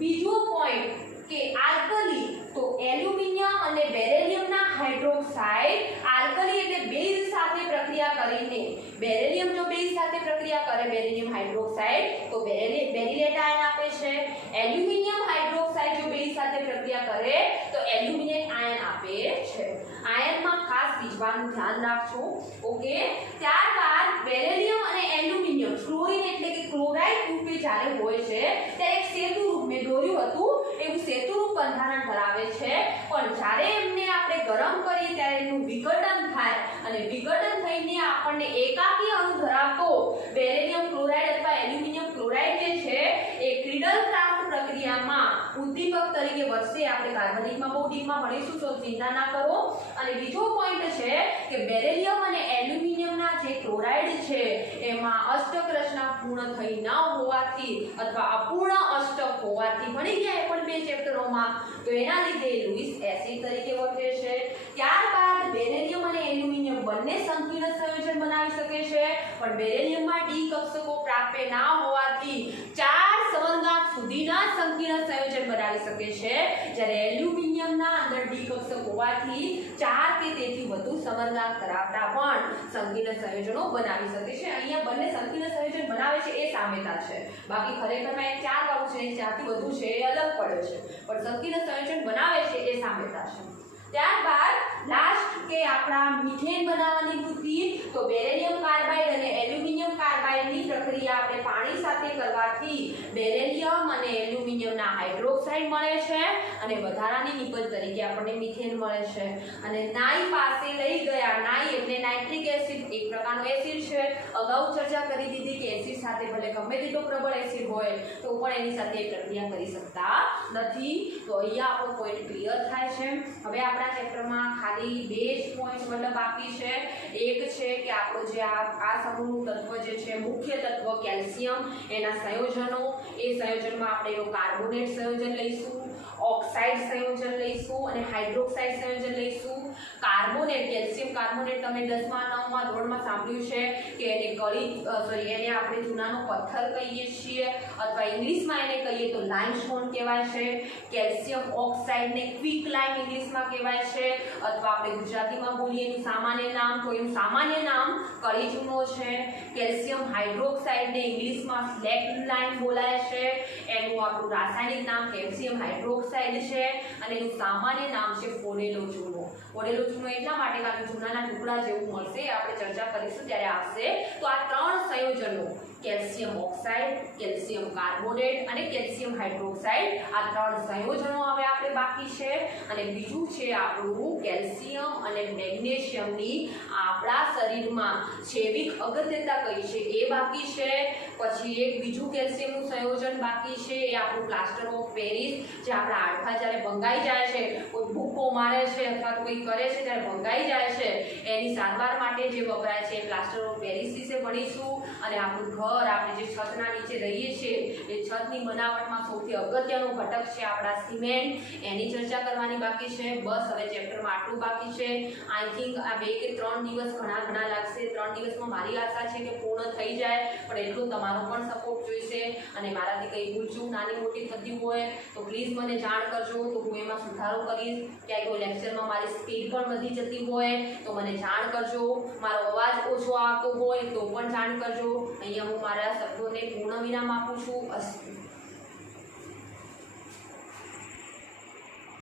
બીજો પોઈન્ટ કે આલ્કલી તો એલ્યુમિનિયમ અને બેરિલિયમના હાઇડ્રોક્સાઇડ આલ્કલી એટલે બેઝ સાથે પ્રક્રિયા કરીને બેરિલિયમ જો બેઝ સાથે પ્રક્રિયા કરે બેરિલિયમ હાઇડ્રોક્સાઇડ તો બેરિલેટ આયન આપે છે એલ્યુમિનિયમ હાઇડ્રોક્સાઇડ જો બેઝ સાથે પ્રક્રિયા કરે તો એલ્યુમિનેટ આયન આપે છે આયનમાં ખાસ વીજભારનું ધ્યાન રાખજો ઓકે ત્યારબાદ બેરિલિયમ અને એલ્યુમિનિયમ ક્લોરીન એટલે કે ક્લોરાઇડ રૂપે જ્યારે હોય છે ત્યારે એક સેતુ રૂપ મેં દોર્યું હતું એવું સેતુરૂપ બંધારણ ધરાવે છે પણ જ્યારે એમને આપણે ગરમ કરીએ ત્યારે એનું વિઘટન થાય અને વિઘટન થઈને આપણને એકાકી અણુ ધરાવતો બેરિલિયમ ક્લોરાઇડ અથવા એલ્યુમિનિયમ ક્લોરાઇડ જે છે એ ક્રિડલક્રાફ્ટ પ્રક્રિયામાં ઉદ્દીપક તરીકે વધશે આપણે કાર્બનિકમાં બહુ ડીપમાં ભણીશું તો ચિંતા ના કરો અને બીજો પોઈન્ટ છે કે બેરિલિયમ અને એલ્યુમિનિયમના જે ક્લોરાઇડ છે એમાં અષ્ટક રચના પૂર્ણ થઈ ન હોવાથી અથવા અપૂર્ણ અષ્ટક હોવાથી ભણી ગયા પણ બે ચેપ્ટરોમાં તો એના લીધે લુઈસ એસિડ તરીકે વર્તે છે ત્યારબાદ બેરિલિયમ અને એલ્યુમિનિયમ બંને સંકીર્ણ સંયોજન બનાવી શકે છે પણ બેરિલિયમમાં ડી કક્ષકો પ્રાપ્ય ના હોવાથી 4 સમંગાંક સુધીના સંકીર્ણ સંયોજન બનાવી શકે છે જ્યારે એલ્યુમિનિયમના અંદર ડી કક્ષક હોવાથી 4 કે તેથી વધુ સમંગાંક ધરાવતા પણ સંકીર્ણ સંયોજનો બનાવી શકે છે અહીંયા બંને સંકીર્ણ સંયોજન બનાવે છે એ સામ્યતા છે બાકી ખરેખરમાં એક 4 વાળું છે 4 થી વધુ છે એ અલગ પડે છે પણ સંકીર્ણ સંયોજન બનાવે છે એ સામ્યતા છે ત્યારબાદ લાસ્ટ કે આપણા મિથેન બનાવવાની વૃત્તિ તો બેરિલિયમ કાર્બાઇડ અને એલ્યુમિનિયમ કાર્બાઇડની પ્રક્રિયા આપણે પાણી સાથે કરવાથી બેરિલિયમ અને એલ્યુમિનિયમના હાઇડ્રોક્સાઇડ મળે છે અને વધારાની નિપજ તરીકે આપણને મિથેન મળે છે અને નાઈ પાસે લઈ ગયા નાઈ એટલે નાઇટ્રિક એસિડ એક પ્રકારનો એસિડ છે અગાઉ ચર્ચા કરી દીધી કે એસિડ સાથે ભલે ગમે તેટલો પ્રબળ એસિડ હોય તો પણ એની સાથે પ્રક્રિયા કરી શકતા નથી તો અહીંયા આપણો પોઈન્ટ ક્લિયર થાય છે હવે આપણા ચેપ્ટરમાં ખાલી બે જ પોઈન્ટ મતલબ બાકી છે એક છે કે આપણો જે આ સમૂહનું તત્વ જે છે મુખ્ય તત્વ કેલ્શિયમ એના સંયોજનો એ સંયોજનમાં આપણે એનું કાર્બોનેટ સંયોજન લઈશું ઓક્સાઇડ સંયોજન લઈશું અને હાઇડ્રોક્સાઇડ સંયોજન લઈશું કાર્બોનેટ કેલ્શિયમ કાર્બોનેટ તમે 10મા 9મા ધોરણમાં સાંભળ્યું છે કે એને એને આપણે ચૂનાનો પથ્થર કહીએ છીએ અથવા ઇંગ્લિશમાં એને કહીએ તો લાઇમસ્ટોન કહેવાય છે કેલ્શિયમ ઓક્સાઇડને ક્વિક લાઇમ ઇંગ્લિશમાં કહેવાય છે અથવા આપણે ગુજરાતીમાં બોલીએ એનું સામાન્ય નામ તો એનું સામાન્ય નામ કળી ચૂનો છે કેલ્શિયમ હાઇડ્રોક્સાઇડને ઇંગ્લિશમાં સ્લેક લાઇમ બોલાય છે એનું આપણું રાસાયણિક નામ કેલ્શિયમ હાઇડ્રોક્સાઇડ છે અને એનું સામાન્ય નામ છે ફોડેલો ચૂનો એટલા માટે કારણ કે ચૂનાના ટુકડા જેવું મળશે આપણે ચર્ચા કરીશું ત્યારે આવશે તો આ ત્રણ સંયોજનો કેલ્શિયમ ઓક્સાઇડ કેલ્શિયમ કાર્બોનેટ અને કેલ્શિયમ હાઇડ્રોક્સાઇડ આ ત્રણ સંયોજનો હવે આપણે બાકી છે અને બીજું છે આપણું કેલ્શિયમ અને મેગ્નેશિયમની આપણા શરીરમાં જૈવિક અગત્યતા કઈ છે એ બાકી છે પછી એક બીજું કેલ્શિયમનું સંયોજન બાકી છે એ આપણું પ્લાસ્ટર ઓફ પેરિસ જે આપણા હાડકાં જ્યારે ભંગાઈ જાય છે કોઈ ભૂકો મારે છે અથવા તો કંઈ કરે છે ત્યારે ભંગાઈ જાય છે એની સારવાર માટે જે વપરાય છે એ પ્લાસ્ટર ઓફ પેરિસ વિશે ભણીશું અને આપણું ઘર ઘર આપણે જે છતના નીચે રહીએ છીએ એ છતની બનાવટમાં સૌથી અગત્યનો ઘટક છે આપણા સિમેન્ટ, એની ચર્ચા કરવાની બાકી છે. બસ હવે ચેપ્ટરમાં આટલું બાકી છે. આઈ થિંક આ 2 કે 3 દિવસ ઘણા લાગશે. 3 દિવસમાં મારી આશા છે કે પૂર્ણ થઈ જાય, પણ એટલું તમારો પણ સપોર્ટ જોઈશે. અને મારાથી કંઈ ભૂલચૂક નાની મોટી થતી હોય તો પ્લીઝ મને જાણ કરજો, તો હું એમાં સુધારો કરીશ. ક્યાંય કોઈ લેક્ચરમાં મારી સ્પીડ પણ વધી જતી હોય તો મને જાણ કરજો. મારો અવાજ ઓછો આવતો હોય તો પણ જાણ કરજો. અહીંયા હું મારા શબ્દોને પૂર્ણ વિરામ આપું છું. અસ્તુ.